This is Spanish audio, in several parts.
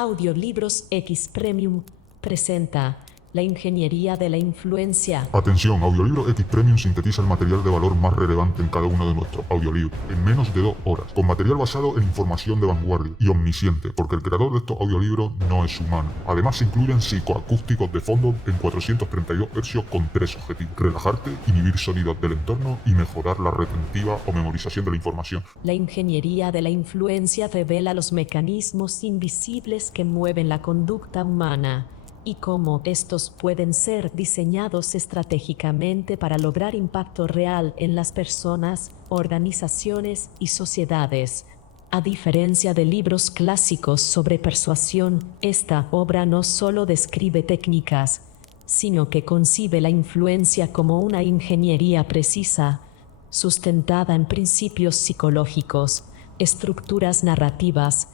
Audiolibros X Premium presenta La ingeniería de la influencia. Atención, Audiolibro X Premium sintetiza el material de valor más relevante en cada uno de nuestros audiolibros en menos de 2 horas, con material basado en información de vanguardia y omnisciente, porque el creador de estos audiolibros no es humano. Además se incluyen psicoacústicos de fondo en 432 Hz con 3 objetivos: relajarte, inhibir sonidos del entorno y mejorar la retentiva o memorización de la información. La ingeniería de la influencia revela los mecanismos invisibles que mueven la conducta humana y cómo estos pueden ser diseñados estratégicamente para lograr impacto real en las personas, organizaciones y sociedades. A diferencia de libros clásicos sobre persuasión, esta obra no solo describe técnicas, sino que concibe la influencia como una ingeniería precisa, sustentada en principios psicológicos, estructuras narrativas,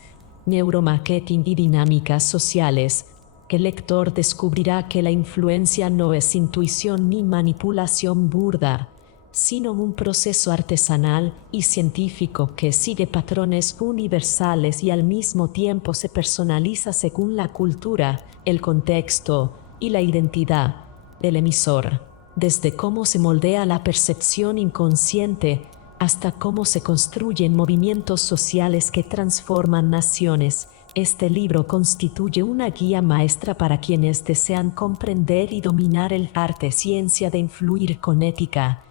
neuromarketing y dinámicas sociales, que el lector descubrirá que la influencia no es intuición ni manipulación burda, sino un proceso artesanal y científico que sigue patrones universales y al mismo tiempo se personaliza según la cultura, el contexto y la identidad del emisor. Desde cómo se moldea la percepción inconsciente hasta cómo se construyen movimientos sociales que transforman naciones, este libro constituye una guía maestra para quienes desean comprender y dominar el arte ciencia de influir con ética,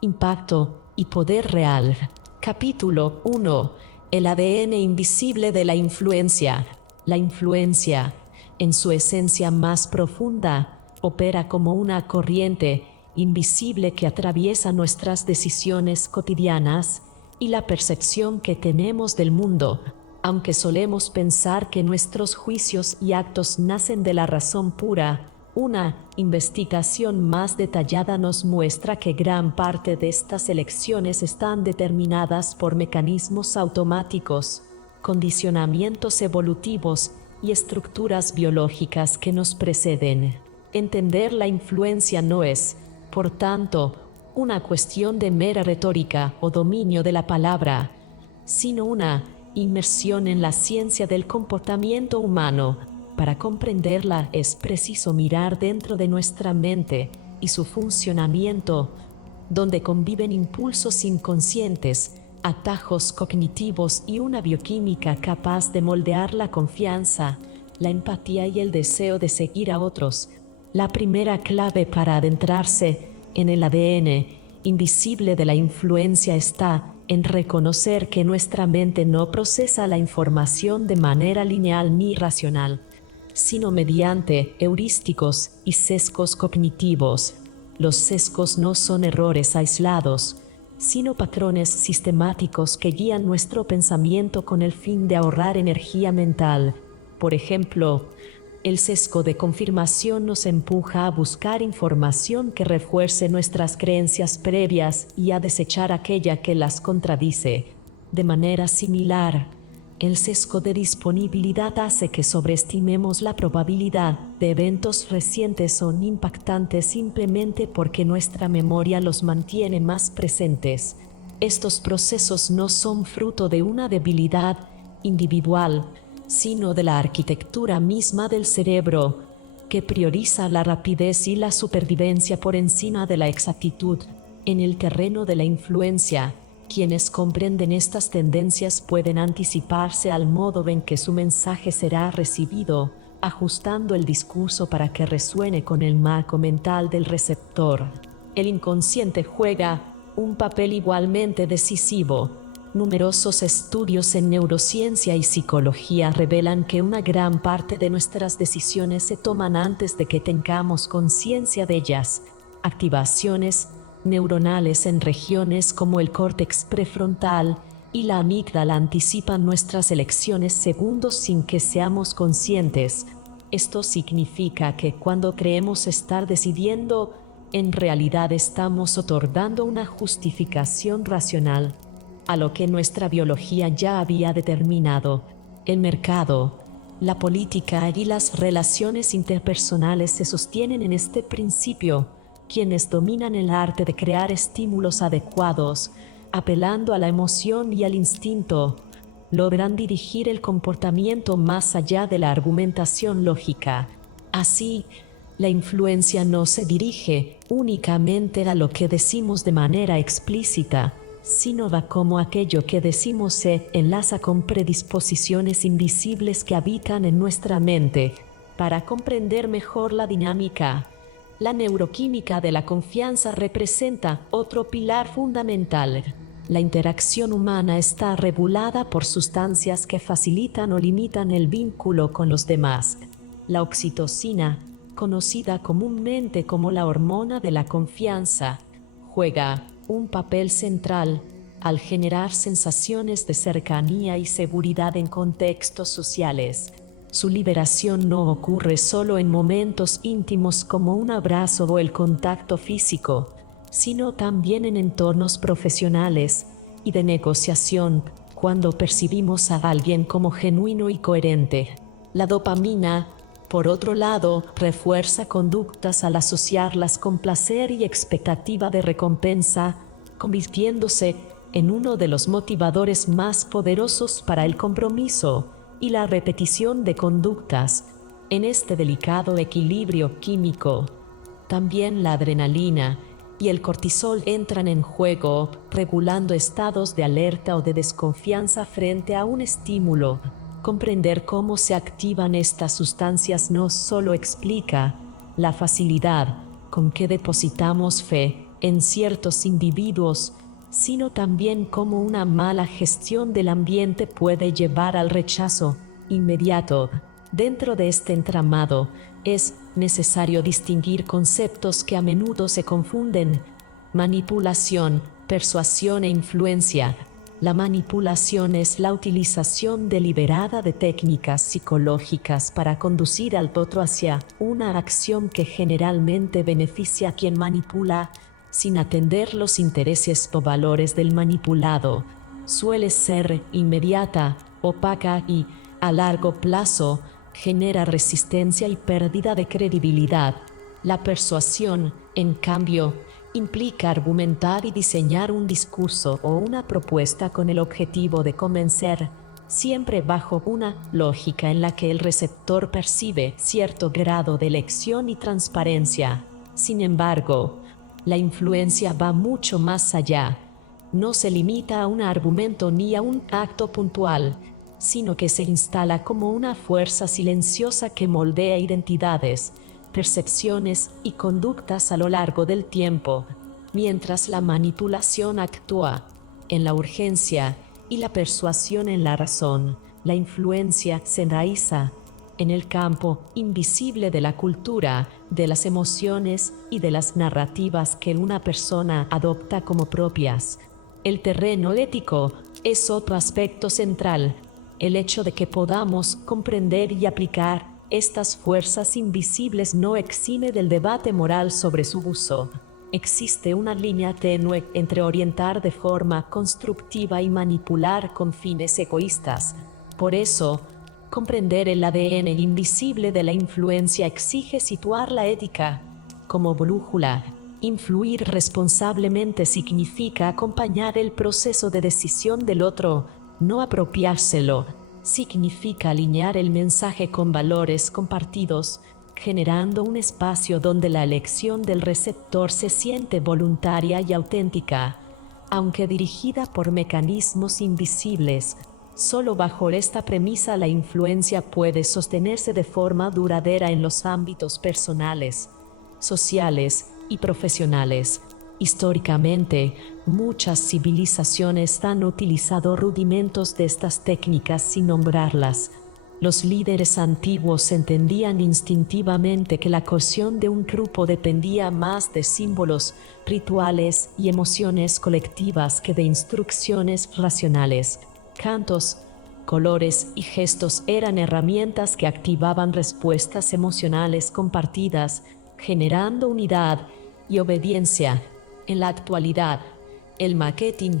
impacto y poder real. Capítulo 1. El ADN invisible de la influencia. La influencia, en su esencia más profunda, opera como una corriente invisible que atraviesa nuestras decisiones cotidianas y la percepción que tenemos del mundo. Aunque solemos pensar que nuestros juicios y actos nacen de la razón pura, una investigación más detallada nos muestra que gran parte de estas elecciones están determinadas por mecanismos automáticos, condicionamientos evolutivos y estructuras biológicas que nos preceden. Entender la influencia no es, por tanto, una cuestión de mera retórica o dominio de la palabra, sino una inmersión en la ciencia del comportamiento humano. Para comprenderla es preciso mirar dentro de nuestra mente y su funcionamiento, donde conviven impulsos inconscientes, atajos cognitivos y una bioquímica capaz de moldear la confianza, la empatía y el deseo de seguir a otros. La primera clave para adentrarse en el ADN invisible de la influencia está en reconocer que nuestra mente no procesa la información de manera lineal ni racional, sino mediante heurísticos y sesgos cognitivos. Los sesgos no son errores aislados, sino patrones sistemáticos que guían nuestro pensamiento con el fin de ahorrar energía mental. Por ejemplo, el sesgo de confirmación nos empuja a buscar información que refuerce nuestras creencias previas y a desechar aquella que las contradice. De manera similar, el sesgo de disponibilidad hace que sobreestimemos la probabilidad de eventos recientes o impactantes simplemente porque nuestra memoria los mantiene más presentes. Estos procesos no son fruto de una debilidad individual, sino de la arquitectura misma del cerebro, que prioriza la rapidez y la supervivencia por encima de la exactitud. En el terreno de la influencia, quienes comprenden estas tendencias pueden anticiparse al modo en que su mensaje será recibido, ajustando el discurso para que resuene con el marco mental del receptor. El inconsciente juega un papel igualmente decisivo. Numerosos estudios en neurociencia y psicología revelan que una gran parte de nuestras decisiones se toman antes de que tengamos conciencia de ellas. Activaciones neuronales en regiones como el córtex prefrontal y la amígdala anticipan nuestras elecciones segundos sin que seamos conscientes. Esto significa que cuando creemos estar decidiendo, en realidad estamos otorgando una justificación racional a lo que nuestra biología ya había determinado. El mercado, la política y las relaciones interpersonales se sostienen en este principio. Quienes dominan el arte de crear estímulos adecuados, apelando a la emoción y al instinto, logran dirigir el comportamiento más allá de la argumentación lógica. Así, la influencia no se dirige únicamente a lo que decimos de manera explícita, sino va como aquello que decimos se enlaza con predisposiciones invisibles que habitan en nuestra mente. Para comprender mejor la dinámica, la neuroquímica de la confianza representa otro pilar fundamental. La interacción humana está regulada por sustancias que facilitan o limitan el vínculo con los demás. La oxitocina, conocida comúnmente como la hormona de la confianza, juega un papel central al generar sensaciones de cercanía y seguridad en contextos sociales. Su liberación no ocurre solo en momentos íntimos como un abrazo o el contacto físico, sino también en entornos profesionales y de negociación, cuando percibimos a alguien como genuino y coherente. La dopamina, por otro lado, refuerza conductas al asociarlas con placer y expectativa de recompensa, convirtiéndose en uno de los motivadores más poderosos para el compromiso y la repetición de conductas. En este delicado equilibrio químico, también la adrenalina y el cortisol entran en juego, regulando estados de alerta o de desconfianza frente a un estímulo. Comprender cómo se activan estas sustancias no solo explica la facilidad con que depositamos fe en ciertos individuos, sino también cómo una mala gestión del ambiente puede llevar al rechazo inmediato. Dentro de este entramado, es necesario distinguir conceptos que a menudo se confunden: manipulación, persuasión e influencia. La manipulación es la utilización deliberada de técnicas psicológicas para conducir al otro hacia una acción que generalmente beneficia a quien manipula, sin atender los intereses o valores del manipulado. Suele ser inmediata, opaca y, a largo plazo, genera resistencia y pérdida de credibilidad. La persuasión, en cambio, implica argumentar y diseñar un discurso o una propuesta con el objetivo de convencer, siempre bajo una lógica en la que el receptor percibe cierto grado de elección y transparencia. Sin embargo, la influencia va mucho más allá. No se limita a un argumento ni a un acto puntual, sino que se instala como una fuerza silenciosa que moldea identidades, percepciones y conductas a lo largo del tiempo. Mientras la manipulación actúa en la urgencia y la persuasión en la razón, la influencia se enraiza en el campo invisible de la cultura, de las emociones y de las narrativas que una persona adopta como propias. El terreno ético es otro aspecto central. El hecho de que podamos comprender y aplicar estas fuerzas invisibles no exime del debate moral sobre su uso. Existe una línea tenue entre orientar de forma constructiva y manipular con fines egoístas. Por eso, comprender el ADN invisible de la influencia exige situar la ética como brújula. Influir responsablemente significa acompañar el proceso de decisión del otro, no apropiárselo. Significa alinear el mensaje con valores compartidos, generando un espacio donde la elección del receptor se siente voluntaria y auténtica. Aunque dirigida por mecanismos invisibles, solo bajo esta premisa la influencia puede sostenerse de forma duradera en los ámbitos personales, sociales y profesionales. Históricamente, muchas civilizaciones han utilizado rudimentos de estas técnicas sin nombrarlas. Los líderes antiguos entendían instintivamente que la cohesión de un grupo dependía más de símbolos, rituales y emociones colectivas que de instrucciones racionales. Cantos, colores y gestos eran herramientas que activaban respuestas emocionales compartidas, generando unidad y obediencia. En la actualidad, el marketing,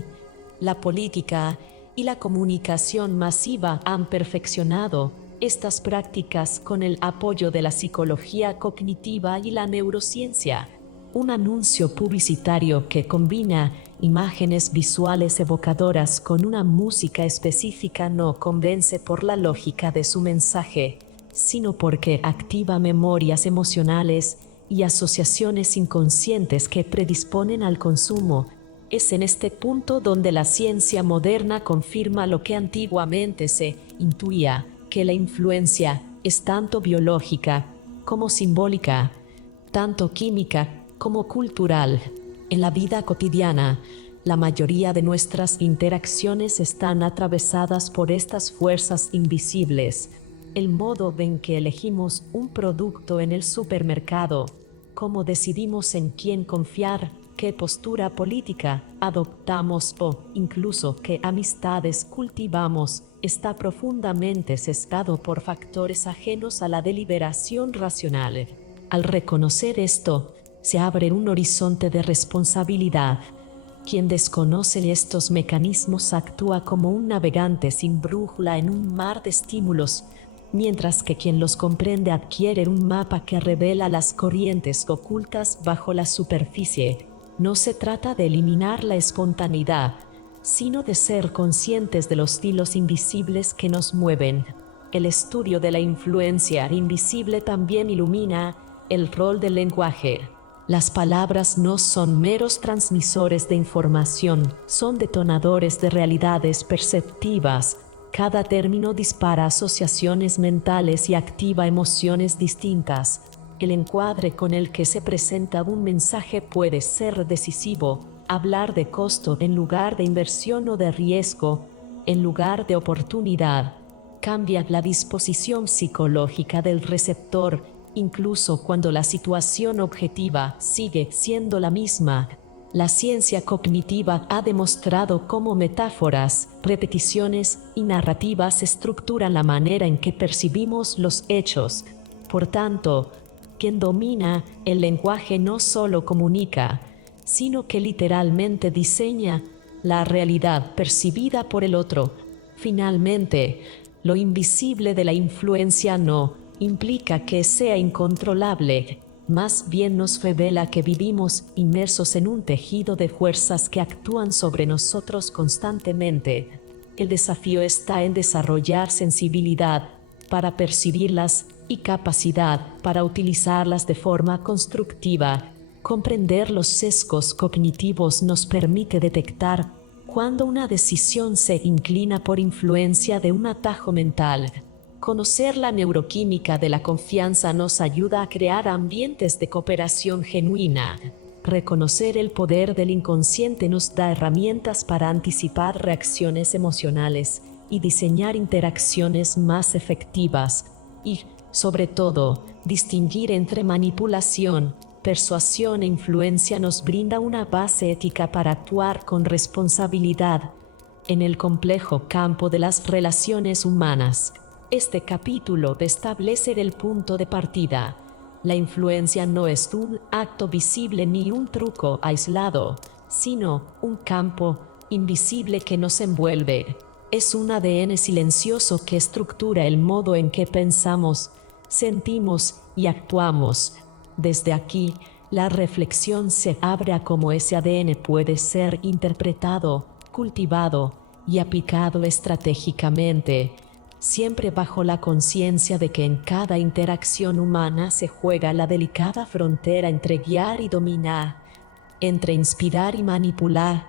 la política y la comunicación masiva han perfeccionado estas prácticas con el apoyo de la psicología cognitiva y la neurociencia. Un anuncio publicitario que combina imágenes visuales evocadoras con una música específica no convence por la lógica de su mensaje, sino porque activa memorias emocionales y asociaciones inconscientes que predisponen al consumo. Es en este punto donde la ciencia moderna confirma lo que antiguamente se intuía, que la influencia es tanto biológica como simbólica, tanto química como cultural. En la vida cotidiana, la mayoría de nuestras interacciones están atravesadas por estas fuerzas invisibles. El modo en que elegimos un producto en el supermercado, cómo decidimos en quién confiar, qué postura política adoptamos o incluso qué amistades cultivamos, está profundamente sesgado por factores ajenos a la deliberación racional. Al reconocer esto, se abre un horizonte de responsabilidad. Quien desconoce estos mecanismos actúa como un navegante sin brújula en un mar de estímulos, mientras que quien los comprende adquiere un mapa que revela las corrientes ocultas bajo la superficie. No se trata de eliminar la espontaneidad, sino de ser conscientes de los hilos invisibles que nos mueven. El estudio de la influencia invisible también ilumina el rol del lenguaje. Las palabras no son meros transmisores de información, son detonadores de realidades perceptivas. Cada término dispara asociaciones mentales y activa emociones distintas. El encuadre con el que se presenta un mensaje puede ser decisivo. Hablar de costo en lugar de inversión o de riesgo, en lugar de oportunidad, cambia la disposición psicológica del receptor, incluso cuando la situación objetiva sigue siendo la misma. La ciencia cognitiva ha demostrado cómo metáforas, repeticiones y narrativas estructuran la manera en que percibimos los hechos. Por tanto, quien domina el lenguaje no solo comunica, sino que literalmente diseña la realidad percibida por el otro. Finalmente, lo invisible de la influencia no implica que sea incontrolable, más bien nos revela que vivimos inmersos en un tejido de fuerzas que actúan sobre nosotros constantemente. El desafío está en desarrollar sensibilidad para percibirlas y capacidad para utilizarlas de forma constructiva. Comprender los sesgos cognitivos nos permite detectar cuando una decisión se inclina por influencia de un atajo mental. Conocer la neuroquímica de la confianza nos ayuda a crear ambientes de cooperación genuina. Reconocer el poder del inconsciente nos da herramientas para anticipar reacciones emocionales y diseñar interacciones más efectivas. Y, sobre todo, distinguir entre manipulación, persuasión e influencia nos brinda una base ética para actuar con responsabilidad en el complejo campo de las relaciones humanas. Este capítulo establece el punto de partida. La influencia no es un acto visible ni un truco aislado, sino un campo invisible que nos envuelve. Es un ADN silencioso que estructura el modo en que pensamos, sentimos y actuamos. Desde aquí, la reflexión se abre a cómo ese ADN puede ser interpretado, cultivado y aplicado estratégicamente, siempre bajo la conciencia de que en cada interacción humana se juega la delicada frontera entre guiar y dominar, entre inspirar y manipular,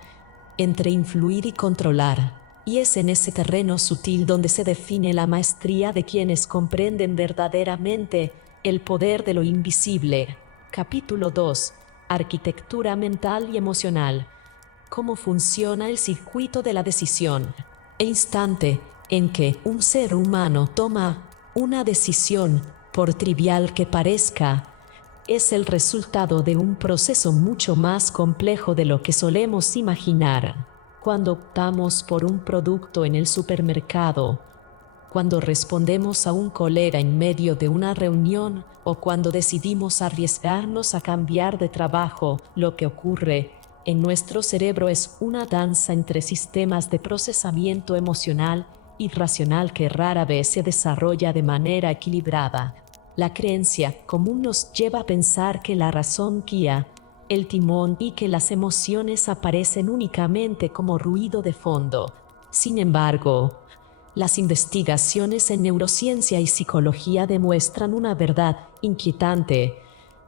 entre influir y controlar. Y es en ese terreno sutil donde se define la maestría de quienes comprenden verdaderamente el poder de lo invisible. Capítulo 2. Arquitectura mental y emocional. Cómo funciona el circuito de la decisión. El instante en que un ser humano toma una decisión, por trivial que parezca, es el resultado de un proceso mucho más complejo de lo que solemos imaginar. Cuando optamos por un producto en el supermercado, cuando respondemos a un colega en medio de una reunión o cuando decidimos arriesgarnos a cambiar de trabajo, lo que ocurre en nuestro cerebro es una danza entre sistemas de procesamiento emocional y racional que rara vez se desarrolla de manera equilibrada. La creencia común nos lleva a pensar que la razón guía el timón y que las emociones aparecen únicamente como ruido de fondo. Sin embargo, las investigaciones en neurociencia y psicología demuestran una verdad inquietante.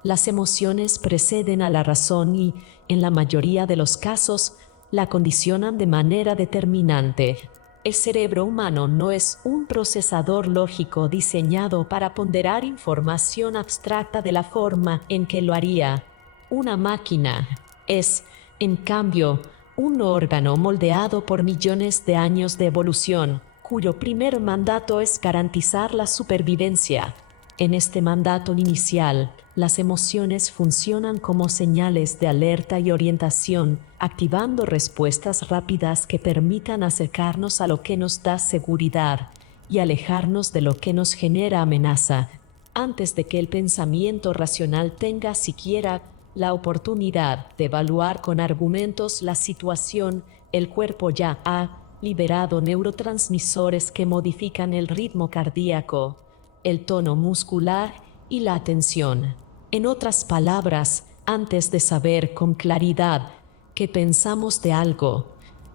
Las emociones preceden a la razón y, en la mayoría de los casos, la condicionan de manera determinante. El cerebro humano no es un procesador lógico diseñado para ponderar información abstracta de la forma en que lo haría una máquina. Es, en cambio, un órgano moldeado por millones de años de evolución, cuyo primer mandato es garantizar la supervivencia. En este mandato inicial, las emociones funcionan como señales de alerta y orientación, activando respuestas rápidas que permitan acercarnos a lo que nos da seguridad y alejarnos de lo que nos genera amenaza, antes de que el pensamiento racional tenga siquiera la oportunidad de evaluar con argumentos la situación. El cuerpo ya ha liberado neurotransmisores que modifican el ritmo cardíaco, el tono muscular y la atención. En otras palabras, antes de saber con claridad qué pensamos de algo,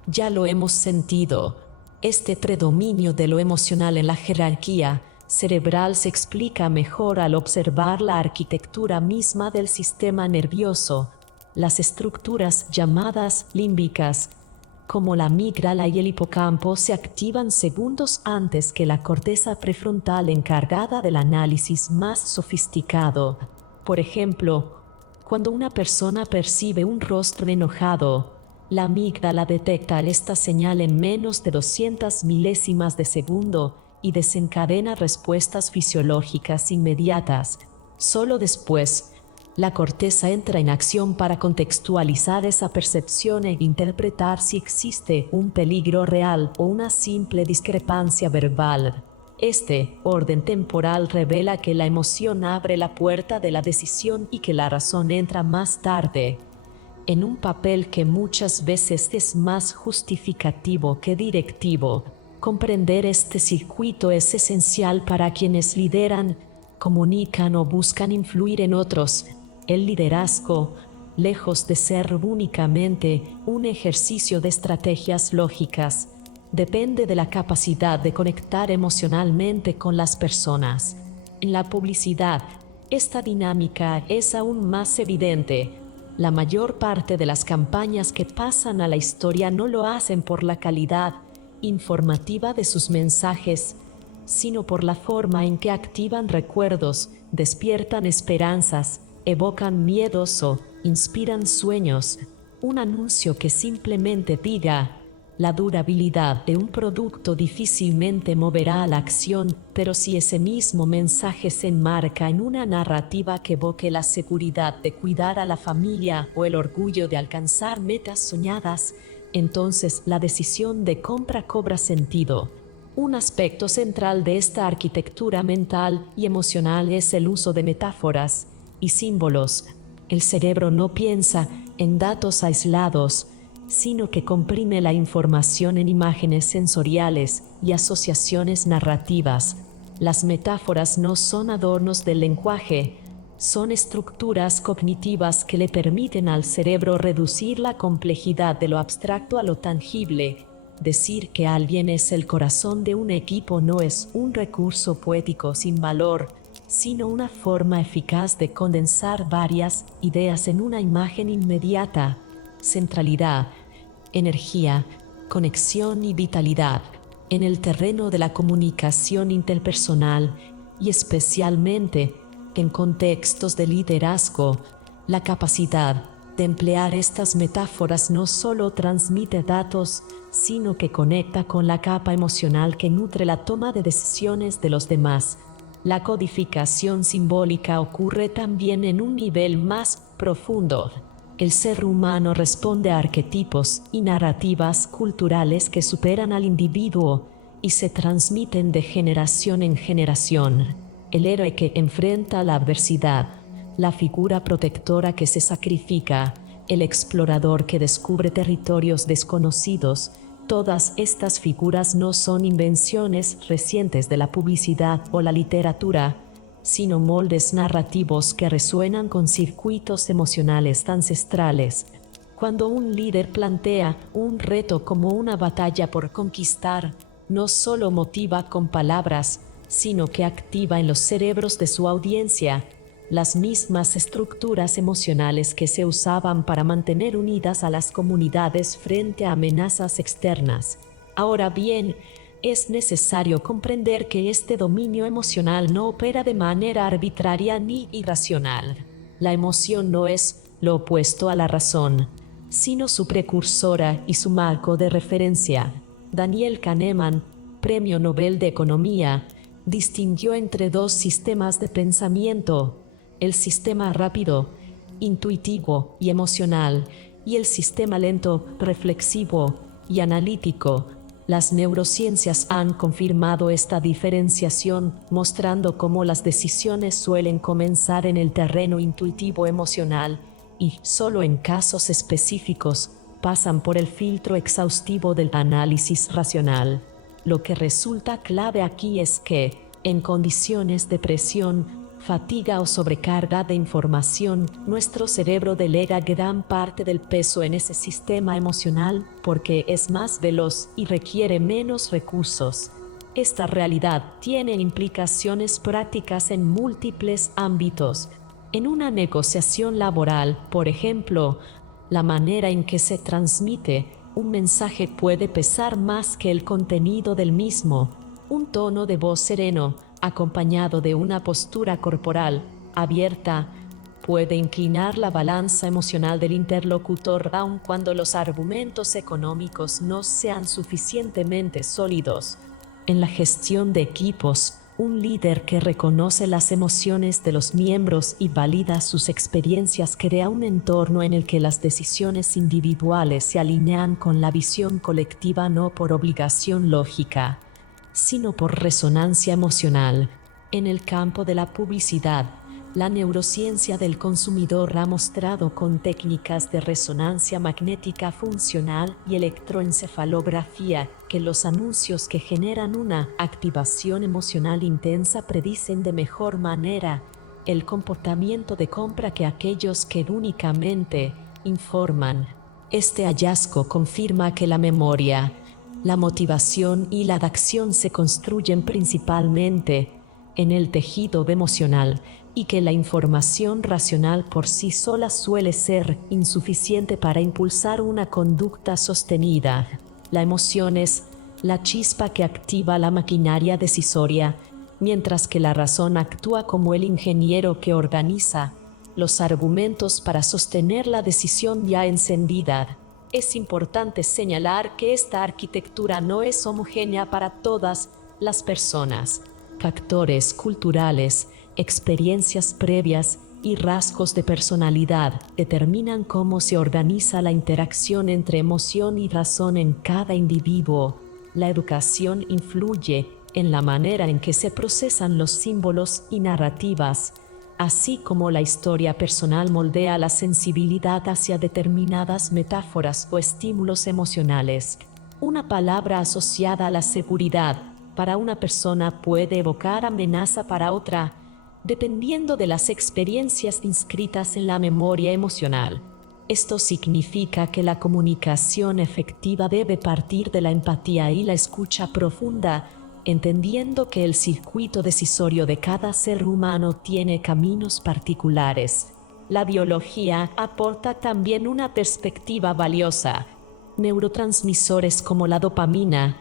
ya lo hemos sentido. Este predominio de lo emocional en la jerarquía cerebral se explica mejor al observar la arquitectura misma del sistema nervioso. Las estructuras llamadas límbicas, como la amígdala y el hipocampo, se activan segundos antes que la corteza prefrontal encargada del análisis más sofisticado. Por ejemplo, cuando una persona percibe un rostro enojado, la amígdala detecta esta señal en menos de 200 milésimas de segundo y desencadena respuestas fisiológicas inmediatas. Solo después, la corteza entra en acción para contextualizar esa percepción e interpretar si existe un peligro real o una simple discrepancia verbal. Este orden temporal revela que la emoción abre la puerta de la decisión y que la razón entra más tarde, en un papel que muchas veces es más justificativo que directivo. Comprender este circuito es esencial para quienes lideran, comunican o buscan influir en otros. El liderazgo, lejos de ser únicamente un ejercicio de estrategias lógicas, depende de la capacidad de conectar emocionalmente con las personas. En la publicidad, esta dinámica es aún más evidente. La mayor parte de las campañas que pasan a la historia no lo hacen por la calidad informativa de sus mensajes, sino por la forma en que activan recuerdos, despiertan esperanzas, evocan miedos o inspiran sueños. Un anuncio que simplemente diga: la durabilidad de un producto difícilmente moverá a la acción, pero si ese mismo mensaje se enmarca en una narrativa que evoque la seguridad de cuidar a la familia o el orgullo de alcanzar metas soñadas, entonces la decisión de compra cobra sentido. Un aspecto central de esta arquitectura mental y emocional es el uso de metáforas y símbolos. El cerebro no piensa en datos aislados, sino que comprime la información en imágenes sensoriales y asociaciones narrativas. Las metáforas no son adornos del lenguaje, son estructuras cognitivas que le permiten al cerebro reducir la complejidad de lo abstracto a lo tangible. Decir que alguien es el corazón de un equipo no es un recurso poético sin valor, sino una forma eficaz de condensar varias ideas en una imagen inmediata. Centralidad, energía, conexión y vitalidad. En el terreno de la comunicación interpersonal y especialmente en contextos de liderazgo, la capacidad de emplear estas metáforas no solo transmite datos, sino que conecta con la capa emocional que nutre la toma de decisiones de los demás. La codificación simbólica ocurre también en un nivel más profundo. El ser humano responde a arquetipos y narrativas culturales que superan al individuo y se transmiten de generación en generación. El héroe que enfrenta la adversidad, la figura protectora que se sacrifica, el explorador que descubre territorios desconocidos, todas estas figuras no son invenciones recientes de la publicidad o la literatura, sino moldes narrativos que resuenan con circuitos emocionales ancestrales. Cuando un líder plantea un reto como una batalla por conquistar, no solo motiva con palabras, sino que activa en los cerebros de su audiencia las mismas estructuras emocionales que se usaban para mantener unidas a las comunidades frente a amenazas externas. Ahora bien, es necesario comprender que este dominio emocional no opera de manera arbitraria ni irracional. La emoción no es lo opuesto a la razón, sino su precursora y su marco de referencia. Daniel Kahneman, Premio Nobel de Economía, distinguió entre dos sistemas de pensamiento: el sistema rápido, intuitivo y emocional, y el sistema lento, reflexivo y analítico. Las neurociencias han confirmado esta diferenciación, mostrando cómo las decisiones suelen comenzar en el terreno intuitivo emocional y, solo en casos específicos, pasan por el filtro exhaustivo del análisis racional. Lo que resulta clave aquí es que, en condiciones de presión, fatiga o sobrecarga de información, nuestro cerebro delega gran parte del peso en ese sistema emocional porque es más veloz y requiere menos recursos. Esta realidad tiene implicaciones prácticas en múltiples ámbitos. En una negociación laboral, por ejemplo, la manera en que se transmite un mensaje puede pesar más que el contenido del mismo. Un tono de voz sereno, acompañado de una postura corporal abierta, puede inclinar la balanza emocional del interlocutor aun cuando los argumentos económicos no sean suficientemente sólidos. En la gestión de equipos, un líder que reconoce las emociones de los miembros y valida sus experiencias crea un entorno en el que las decisiones individuales se alinean con la visión colectiva no por obligación lógica, sino por resonancia emocional. En el campo de la publicidad, la neurociencia del consumidor ha mostrado con técnicas de resonancia magnética funcional y electroencefalografía que los anuncios que generan una activación emocional intensa predicen de mejor manera el comportamiento de compra que aquellos que únicamente informan. Este hallazgo confirma que la memoria, la motivación y la acción se construyen principalmente en el tejido emocional y que la información racional por sí sola suele ser insuficiente para impulsar una conducta sostenida. La emoción es la chispa que activa la maquinaria decisoria, mientras que la razón actúa como el ingeniero que organiza los argumentos para sostener la decisión ya encendida. Es importante señalar que esta arquitectura no es homogénea para todas las personas. Factores culturales, experiencias previas y rasgos de personalidad determinan cómo se organiza la interacción entre emoción y razón en cada individuo. La educación influye en la manera en que se procesan los símbolos y narrativas, así como la historia personal moldea la sensibilidad hacia determinadas metáforas o estímulos emocionales. Una palabra asociada a la seguridad para una persona puede evocar amenaza para otra, dependiendo de las experiencias inscritas en la memoria emocional. Esto significa que la comunicación efectiva debe partir de la empatía y la escucha profunda, entendiendo que el circuito decisorio de cada ser humano tiene caminos particulares. La biología aporta también una perspectiva valiosa. Neurotransmisores como la dopamina,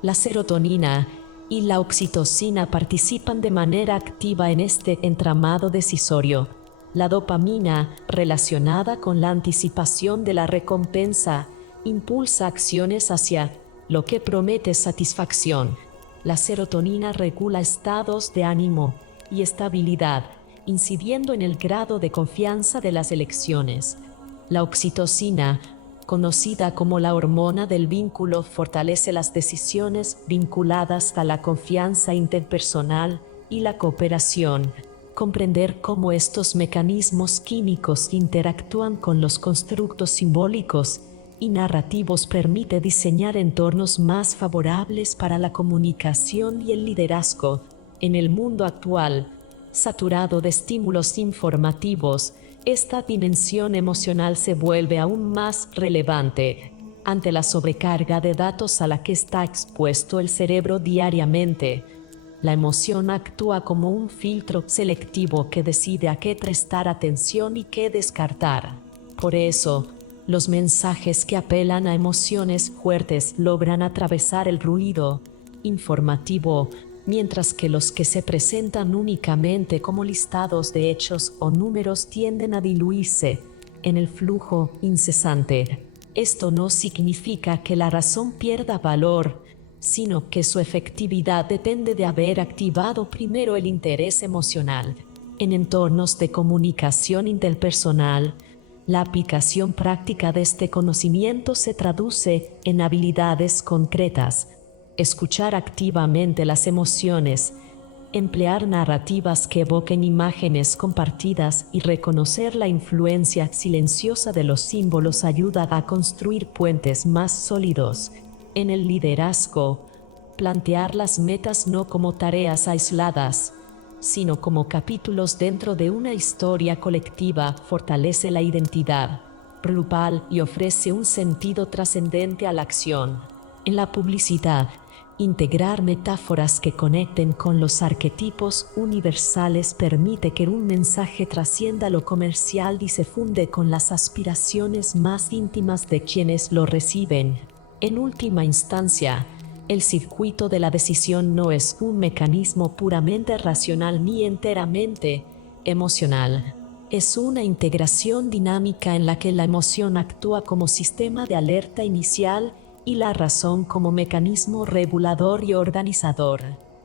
la serotonina y la oxitocina participan de manera activa en este entramado decisorio. La dopamina, relacionada con la anticipación de la recompensa, impulsa acciones hacia lo que promete satisfacción. La serotonina regula estados de ánimo y estabilidad, incidiendo en el grado de confianza de las elecciones. La oxitocina, conocida como la hormona del vínculo, fortalece las decisiones vinculadas a la confianza interpersonal y la cooperación. Comprender cómo estos mecanismos químicos interactúan con los constructos simbólicos y narrativos permite diseñar entornos más favorables para la comunicación y el liderazgo. En el mundo actual, Saturado de estímulos informativos, esta dimensión emocional se vuelve aún más relevante ante la sobrecarga de datos a la que está expuesto el cerebro diariamente. La emoción actúa como un filtro selectivo que decide a qué prestar atención y qué descartar. Por eso, los mensajes que apelan a emociones fuertes logran atravesar el ruido informativo, mientras que los que se presentan únicamente como listados de hechos o números tienden a diluirse en el flujo incesante. Esto no significa que la razón pierda valor, sino que su efectividad depende de haber activado primero el interés emocional. En entornos de comunicación interpersonal, la aplicación práctica de este conocimiento se traduce en habilidades concretas: escuchar activamente las emociones, emplear narrativas que evoquen imágenes compartidas y reconocer la influencia silenciosa de los símbolos ayuda a construir puentes más sólidos. En el liderazgo, plantear las metas no como tareas aisladas, sino como capítulos dentro de una historia colectiva fortalece la identidad grupal y ofrece un sentido trascendente a la acción. En la publicidad, integrar metáforas que conecten con los arquetipos universales permite que un mensaje trascienda lo comercial y se funde con las aspiraciones más íntimas de quienes lo reciben. En última instancia, el circuito de la decisión no es un mecanismo puramente racional ni enteramente emocional. Es una integración dinámica en la que la emoción actúa como sistema de alerta inicial y la razón como mecanismo regulador y organizador.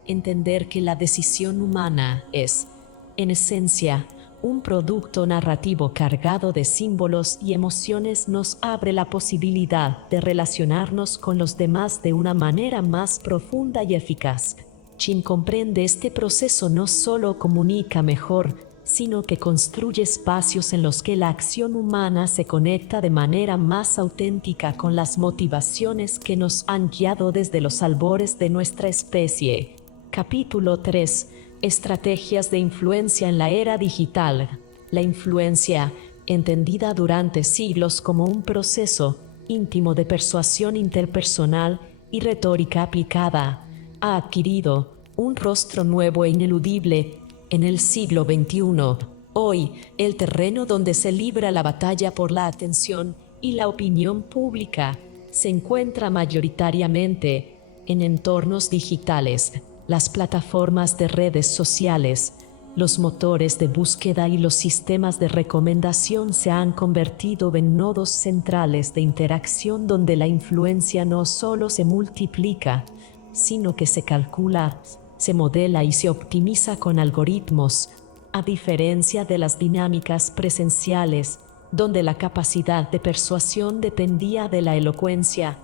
Entender que la decisión humana es, en esencia, un producto narrativo cargado de símbolos y emociones nos abre la posibilidad de relacionarnos con los demás de una manera más profunda y eficaz. Quien comprende este proceso no solo comunica mejor, sino que construye espacios en los que la acción humana se conecta de manera más auténtica con las motivaciones que nos han guiado desde los albores de nuestra especie. Capítulo 3. Estrategias de influencia en la era digital. La influencia, entendida durante siglos como un proceso íntimo de persuasión interpersonal y retórica aplicada, ha adquirido un rostro nuevo e ineludible en el siglo XXI. Hoy, el terreno donde se libra la batalla por la atención y la opinión pública se encuentra mayoritariamente en entornos digitales. Las plataformas de redes sociales, los motores de búsqueda y los sistemas de recomendación se han convertido en nodos centrales de interacción donde la influencia no solo se multiplica, sino que se calcula, se modela y se optimiza con algoritmos, a diferencia de las dinámicas presenciales, donde la capacidad de persuasión dependía de la elocuencia,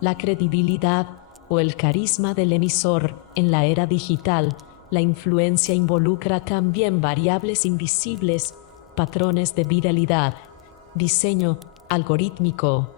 la credibilidad o el carisma del emisor. En la era digital, la influencia involucra también variables invisibles, patrones de viralidad, diseño algorítmico,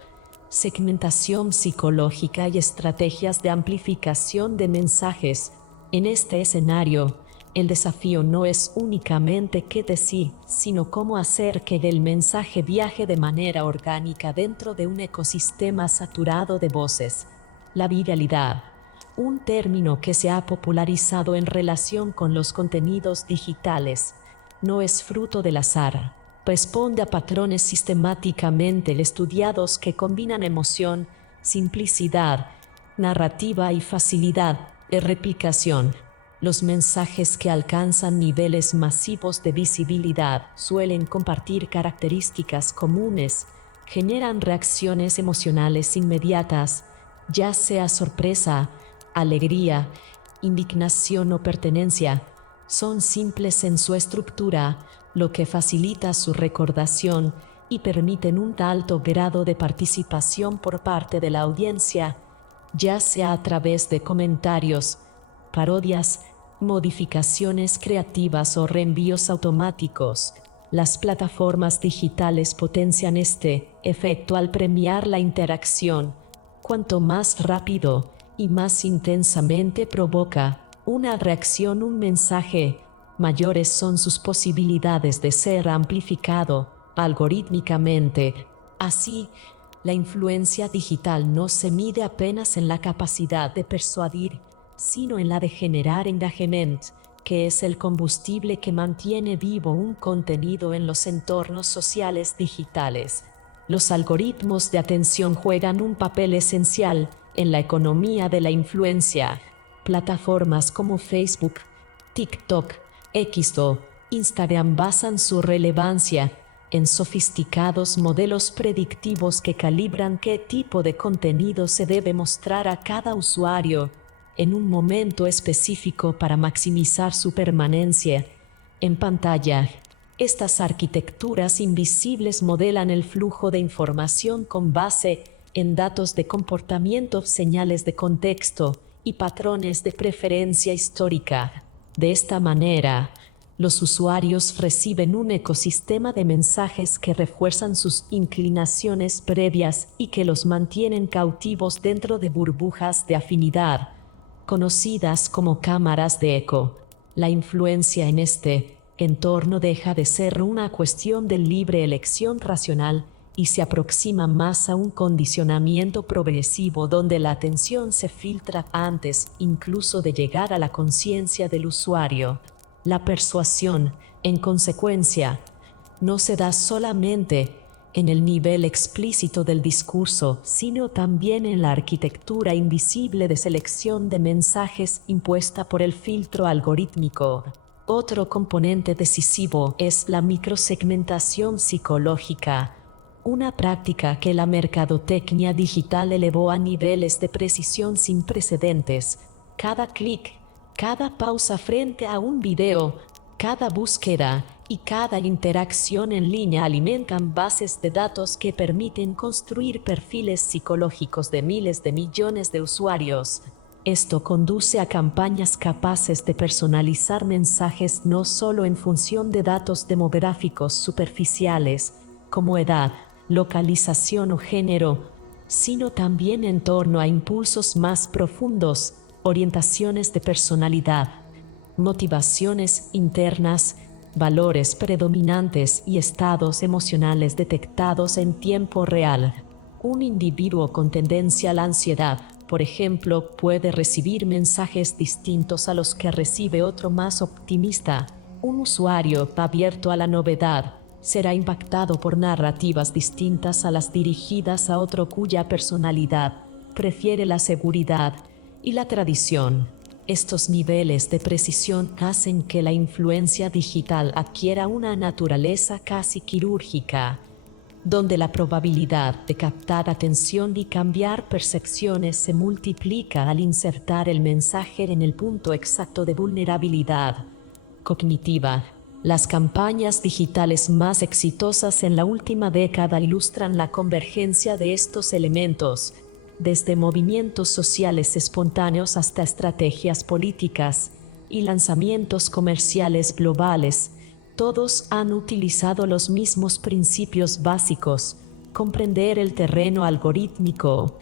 segmentación psicológica y estrategias de amplificación de mensajes. En este escenario, el desafío no es únicamente qué decir, sino cómo hacer que el mensaje viaje de manera orgánica dentro de un ecosistema saturado de voces. La viralidad, un término que se ha popularizado en relación con los contenidos digitales, no es fruto del azar. Responde a patrones sistemáticamente estudiados que combinan emoción, simplicidad, narrativa y facilidad de replicación. Los mensajes que alcanzan niveles masivos de visibilidad suelen compartir características comunes, generan reacciones emocionales inmediatas, ya sea sorpresa, alegría, indignación o pertenencia. Son simples en su estructura, lo que facilita su recordación y permiten un alto grado de participación por parte de la audiencia, ya sea a través de comentarios, parodias, modificaciones creativas o reenvíos automáticos. Las plataformas digitales potencian este efecto al premiar la interacción. Cuanto más rápido y más intensamente provoca una reacción un mensaje, mayores son sus posibilidades de ser amplificado algorítmicamente. Así, la influencia digital no se mide apenas en la capacidad de persuadir, sino en la de generar engagement, que es el combustible que mantiene vivo un contenido en los entornos sociales digitales. Los algoritmos de atención juegan un papel esencial en la economía de la influencia. Plataformas como Facebook, TikTok, X o Instagram basan su relevancia en sofisticados modelos predictivos que calibran qué tipo de contenido se debe mostrar a cada usuario en un momento específico para maximizar su permanencia en pantalla. Estas arquitecturas invisibles modelan el flujo de información con base en datos de comportamiento, señales de contexto y patrones de preferencia histórica. De esta manera, los usuarios reciben un ecosistema de mensajes que refuerzan sus inclinaciones previas y que los mantienen cautivos dentro de burbujas de afinidad, conocidas como cámaras de eco. La influencia en este entorno deja de ser una cuestión de libre elección racional y se aproxima más a un condicionamiento progresivo donde la atención se filtra antes incluso de llegar a la conciencia del usuario. La persuasión, en consecuencia, no se da solamente en el nivel explícito del discurso, sino también en la arquitectura invisible de selección de mensajes impuesta por el filtro algorítmico. Otro componente decisivo es la microsegmentación psicológica, una práctica que la mercadotecnia digital elevó a niveles de precisión sin precedentes. Cada clic, cada pausa frente a un video, cada búsqueda y cada interacción en línea alimentan bases de datos que permiten construir perfiles psicológicos de miles de millones de usuarios. Esto conduce a campañas capaces de personalizar mensajes no solo en función de datos demográficos superficiales, como edad, localización o género, sino también en torno a impulsos más profundos, orientaciones de personalidad, motivaciones internas, valores predominantes y estados emocionales detectados en tiempo real. Un individuo con tendencia a la ansiedad, por ejemplo, puede recibir mensajes distintos a los que recibe otro más optimista. Un usuario abierto a la novedad será impactado por narrativas distintas a las dirigidas a otro cuya personalidad prefiere la seguridad y la tradición. Estos niveles de precisión hacen que la influencia digital adquiera una naturaleza casi quirúrgica, donde la probabilidad de captar atención y cambiar percepciones se multiplica al insertar el mensaje en el punto exacto de vulnerabilidad cognitiva. Las campañas digitales más exitosas en la última década ilustran la convergencia de estos elementos, desde movimientos sociales espontáneos hasta estrategias políticas y lanzamientos comerciales globales. Todos han utilizado los mismos principios básicos: comprender el terreno algorítmico,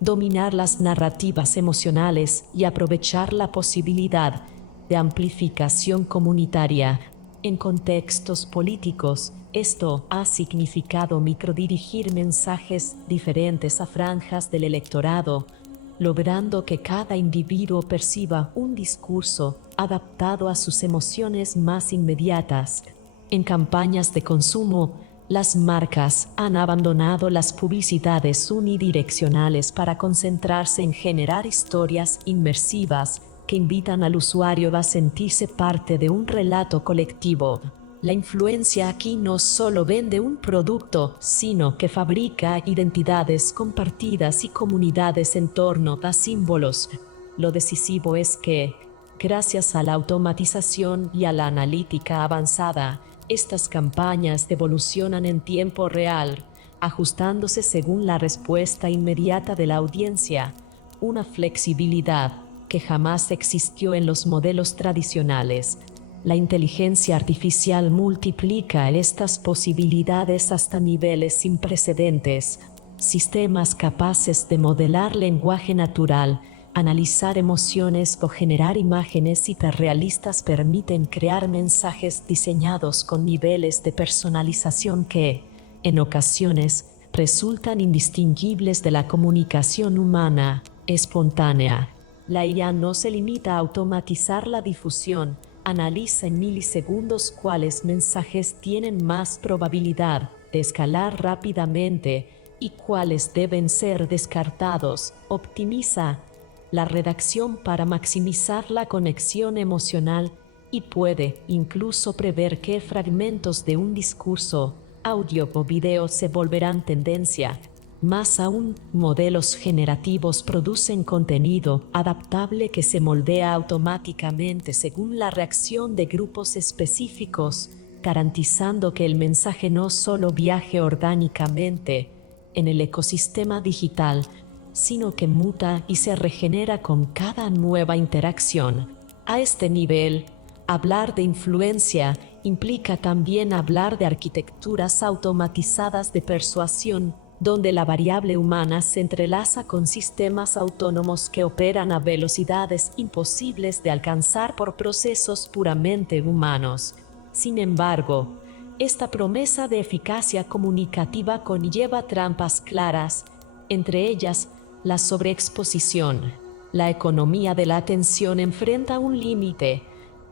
dominar las narrativas emocionales y aprovechar la posibilidad de amplificación comunitaria. En contextos políticos, esto ha significado microdirigir mensajes diferentes a franjas del electorado, logrando que cada individuo perciba un discurso adaptado a sus emociones más inmediatas. En campañas de consumo, las marcas han abandonado las publicidades unidireccionales para concentrarse en generar historias inmersivas que invitan al usuario a sentirse parte de un relato colectivo. La influencia aquí no solo vende un producto, sino que fabrica identidades compartidas y comunidades en torno a símbolos. Lo decisivo es que, gracias a la automatización y a la analítica avanzada, estas campañas evolucionan en tiempo real, ajustándose según la respuesta inmediata de la audiencia, una flexibilidad que jamás existió en los modelos tradicionales. La inteligencia artificial multiplica estas posibilidades hasta niveles sin precedentes. Sistemas capaces de modelar lenguaje natural, Analizar emociones o generar imágenes hiperrealistas permiten crear mensajes diseñados con niveles de personalización que, en ocasiones, resultan indistinguibles de la comunicación humana, espontánea. La IA no se limita a automatizar la difusión, analiza en milisegundos cuáles mensajes tienen más probabilidad de escalar rápidamente y cuáles deben ser descartados, optimiza la redacción para maximizar la conexión emocional y puede incluso prever qué fragmentos de un discurso, audio o video se volverán tendencia. Más aún, modelos generativos producen contenido adaptable que se moldea automáticamente según la reacción de grupos específicos, garantizando que el mensaje no solo viaje orgánicamente en el ecosistema digital, sino que muta y se regenera con cada nueva interacción. A este nivel, hablar de influencia implica también hablar de arquitecturas automatizadas de persuasión, donde la variable humana se entrelaza con sistemas autónomos que operan a velocidades imposibles de alcanzar por procesos puramente humanos. Sin embargo, esta promesa de eficacia comunicativa conlleva trampas claras, entre ellas la sobreexposición. La economía de la atención enfrenta un límite,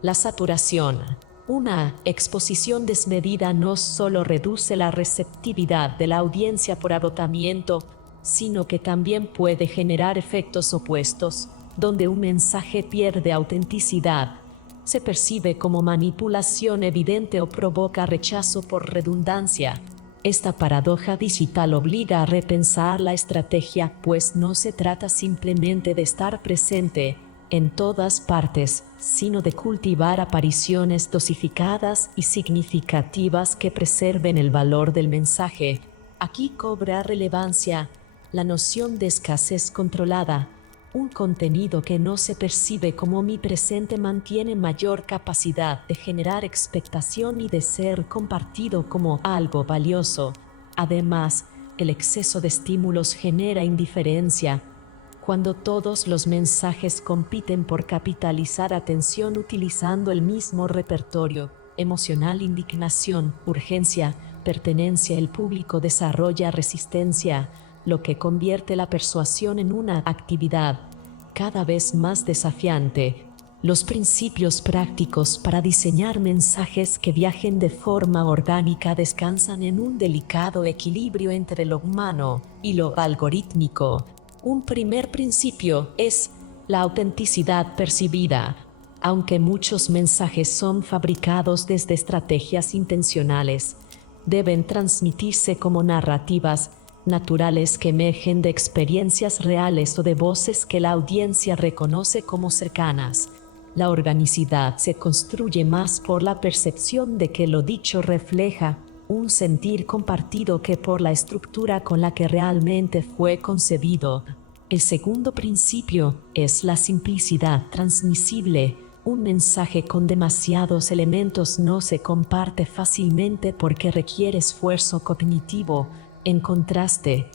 la saturación. Una exposición desmedida no solo reduce la receptividad de la audiencia por agotamiento, sino que también puede generar efectos opuestos, donde un mensaje pierde autenticidad, se percibe como manipulación evidente o provoca rechazo por redundancia. Esta paradoja digital obliga a repensar la estrategia, pues no se trata simplemente de estar presente en todas partes, sino de cultivar apariciones dosificadas y significativas que preserven el valor del mensaje. Aquí cobra relevancia la noción de escasez controlada. Un contenido que no se percibe como omnipresente mantiene mayor capacidad de generar expectación y de ser compartido como algo valioso. Además, el exceso de estímulos genera indiferencia. Cuando todos los mensajes compiten por capitalizar atención utilizando el mismo repertorio emocional, indignación, urgencia, pertenencia, el público desarrolla resistencia, lo que convierte la persuasión en una actividad cada vez más desafiante. Los principios prácticos para diseñar mensajes que viajen de forma orgánica descansan en un delicado equilibrio entre lo humano y lo algorítmico. Un primer principio es la autenticidad percibida. Aunque muchos mensajes son fabricados desde estrategias intencionales, deben transmitirse como narrativas naturales que emergen de experiencias reales o de voces que la audiencia reconoce como cercanas. La organicidad se construye más por la percepción de que lo dicho refleja un sentir compartido que por la estructura con la que realmente fue concebido. El segundo principio es la simplicidad transmisible. Un mensaje con demasiados elementos no se comparte fácilmente porque requiere esfuerzo cognitivo. En contraste,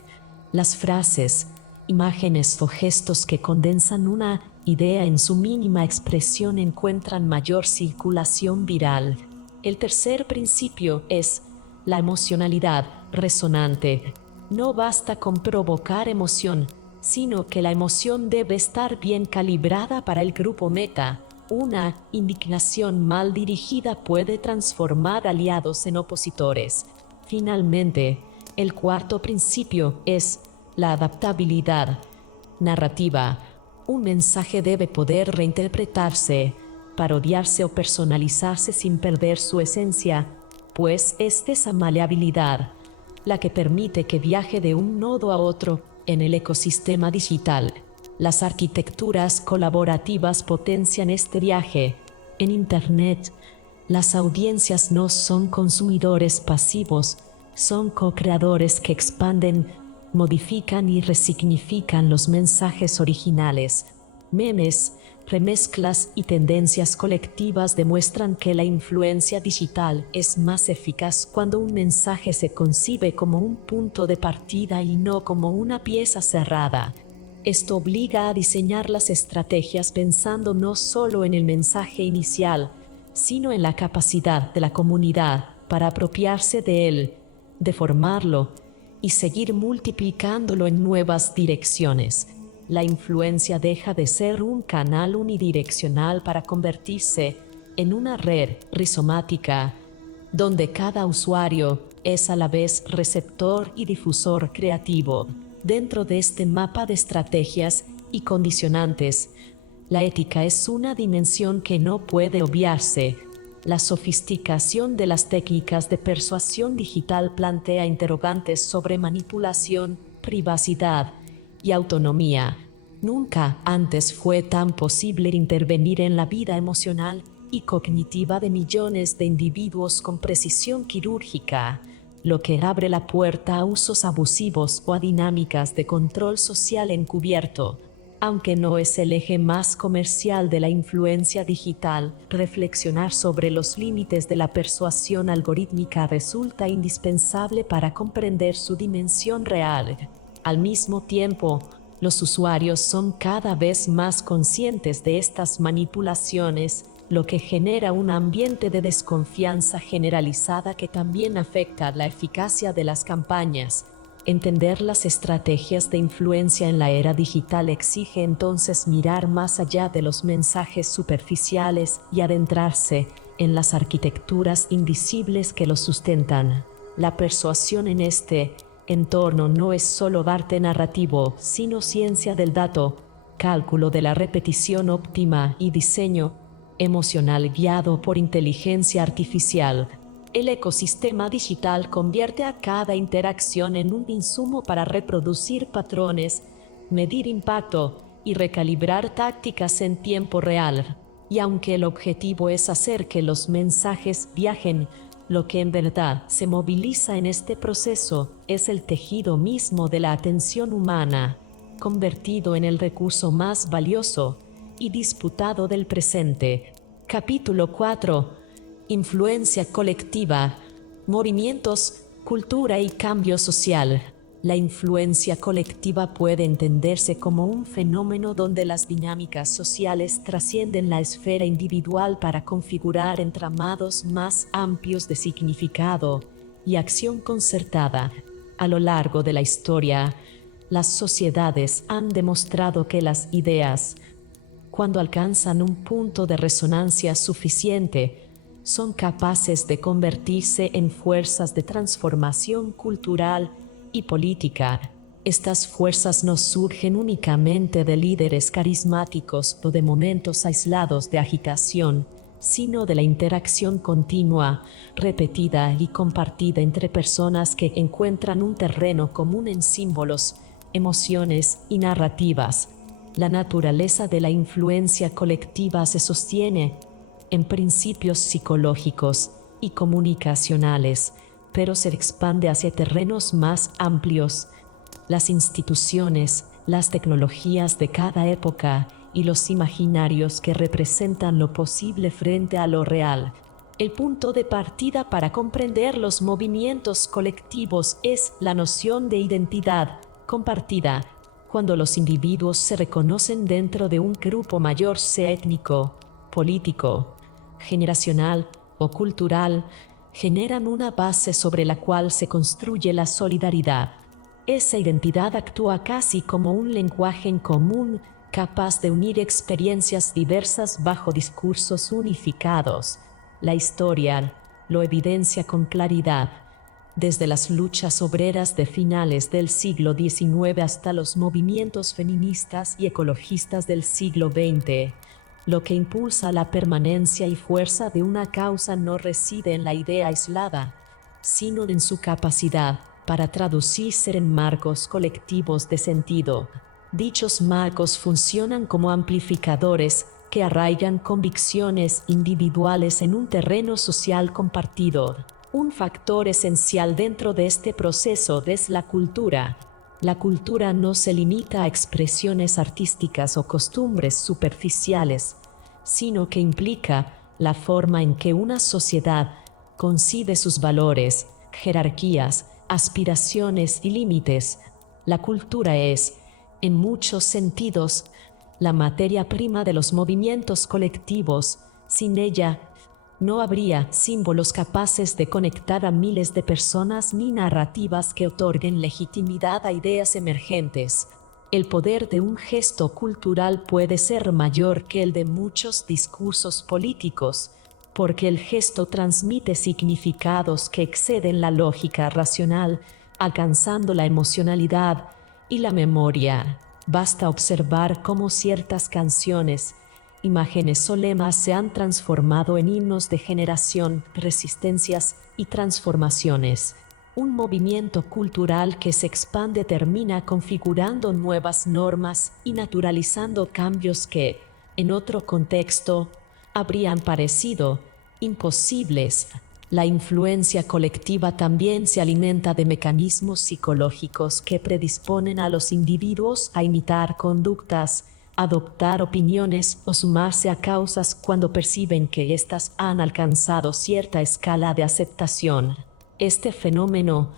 las frases, imágenes o gestos que condensan una idea en su mínima expresión encuentran mayor circulación viral. El tercer principio es la emocionalidad resonante. No basta con provocar emoción, sino que la emoción debe estar bien calibrada para el grupo meta. Una indignación mal dirigida puede transformar aliados en opositores. Finalmente, el cuarto principio es la adaptabilidad narrativa. Un mensaje debe poder reinterpretarse, parodiarse o personalizarse sin perder su esencia, pues es esa maleabilidad la que permite que viaje de un nodo a otro en el ecosistema digital. Las arquitecturas colaborativas potencian este viaje. En Internet, las audiencias no son consumidores pasivos, son co-creadores que expanden, modifican y resignifican los mensajes originales. Memes, remezclas y tendencias colectivas demuestran que la influencia digital es más eficaz cuando un mensaje se concibe como un punto de partida y no como una pieza cerrada. Esto obliga a diseñar las estrategias pensando no solo en el mensaje inicial, sino en la capacidad de la comunidad para apropiarse de él, deformarlo y seguir multiplicándolo en nuevas direcciones. La influencia deja de ser un canal unidireccional para convertirse en una red rizomática, donde cada usuario es a la vez receptor y difusor creativo. Dentro de este mapa de estrategias y condicionantes, la ética es una dimensión que no puede obviarse. La sofisticación de las técnicas de persuasión digital plantea interrogantes sobre manipulación, privacidad y autonomía. Nunca antes fue tan posible intervenir en la vida emocional y cognitiva de millones de individuos con precisión quirúrgica, lo que abre la puerta a usos abusivos o a dinámicas de control social encubierto. Aunque no es el eje más comercial de la influencia digital, reflexionar sobre los límites de la persuasión algorítmica resulta indispensable para comprender su dimensión real. Al mismo tiempo, los usuarios son cada vez más conscientes de estas manipulaciones, lo que genera un ambiente de desconfianza generalizada que también afecta la eficacia de las campañas. Entender las estrategias de influencia en la era digital exige entonces mirar más allá de los mensajes superficiales y adentrarse en las arquitecturas invisibles que los sustentan. La persuasión en este entorno no es solo arte narrativo, sino ciencia del dato, cálculo de la repetición óptima y diseño emocional guiado por inteligencia artificial. El ecosistema digital convierte a cada interacción en un insumo para reproducir patrones, medir impacto y recalibrar tácticas en tiempo real. Y aunque el objetivo es hacer que los mensajes viajen, lo que en verdad se moviliza en este proceso es el tejido mismo de la atención humana, convertido en el recurso más valioso y disputado del presente. Capítulo 4. Influencia colectiva, movimientos, cultura y cambio social. La influencia colectiva puede entenderse como un fenómeno donde las dinámicas sociales trascienden la esfera individual para configurar entramados más amplios de significado y acción concertada. A lo largo de la historia, las sociedades han demostrado que las ideas, cuando alcanzan un punto de resonancia suficiente, son capaces de convertirse en fuerzas de transformación cultural y política. Estas fuerzas no surgen únicamente de líderes carismáticos o de momentos aislados de agitación, sino de la interacción continua, repetida y compartida entre personas que encuentran un terreno común en símbolos, emociones y narrativas. La naturaleza de la influencia colectiva se sostiene en principios psicológicos y comunicacionales, pero se expande hacia terrenos más amplios. Las instituciones, las tecnologías de cada época y los imaginarios que representan lo posible frente a lo real. El punto de partida para comprender los movimientos colectivos es la noción de identidad compartida. Cuando los individuos se reconocen dentro de un grupo mayor, sea étnico, político, generacional o cultural, generan una base sobre la cual se construye la solidaridad. Esa identidad actúa casi como un lenguaje en común, capaz de unir experiencias diversas bajo discursos unificados. La historia lo evidencia con claridad. Desde las luchas obreras de finales del siglo XIX hasta los movimientos feministas y ecologistas del siglo XX, lo que impulsa la permanencia y fuerza de una causa no reside en la idea aislada, sino en su capacidad para traducirse en marcos colectivos de sentido. Dichos marcos funcionan como amplificadores que arraigan convicciones individuales en un terreno social compartido. Un factor esencial dentro de este proceso es la cultura. La cultura no se limita a expresiones artísticas o costumbres superficiales, sino que implica la forma en que una sociedad concibe sus valores, jerarquías, aspiraciones y límites. La cultura es, En muchos sentidos, la materia prima de los movimientos colectivos. Sin ella, no habría símbolos capaces de conectar a miles de personas ni narrativas que otorguen legitimidad a ideas emergentes. El poder de un gesto cultural puede ser mayor que el de muchos discursos políticos, porque el gesto transmite significados que exceden la lógica racional, alcanzando la emocionalidad y la memoria. Basta observar cómo ciertas canciones, imágenes o lemas se han transformado en himnos de generación, resistencias y transformaciones. Un movimiento cultural que se expande termina configurando nuevas normas y naturalizando cambios que, en otro contexto, habrían parecido imposibles. La influencia colectiva también se alimenta de mecanismos psicológicos que predisponen a los individuos a imitar conductas, adoptar opiniones o sumarse a causas cuando perciben que éstas han alcanzado cierta escala de aceptación. Este fenómeno,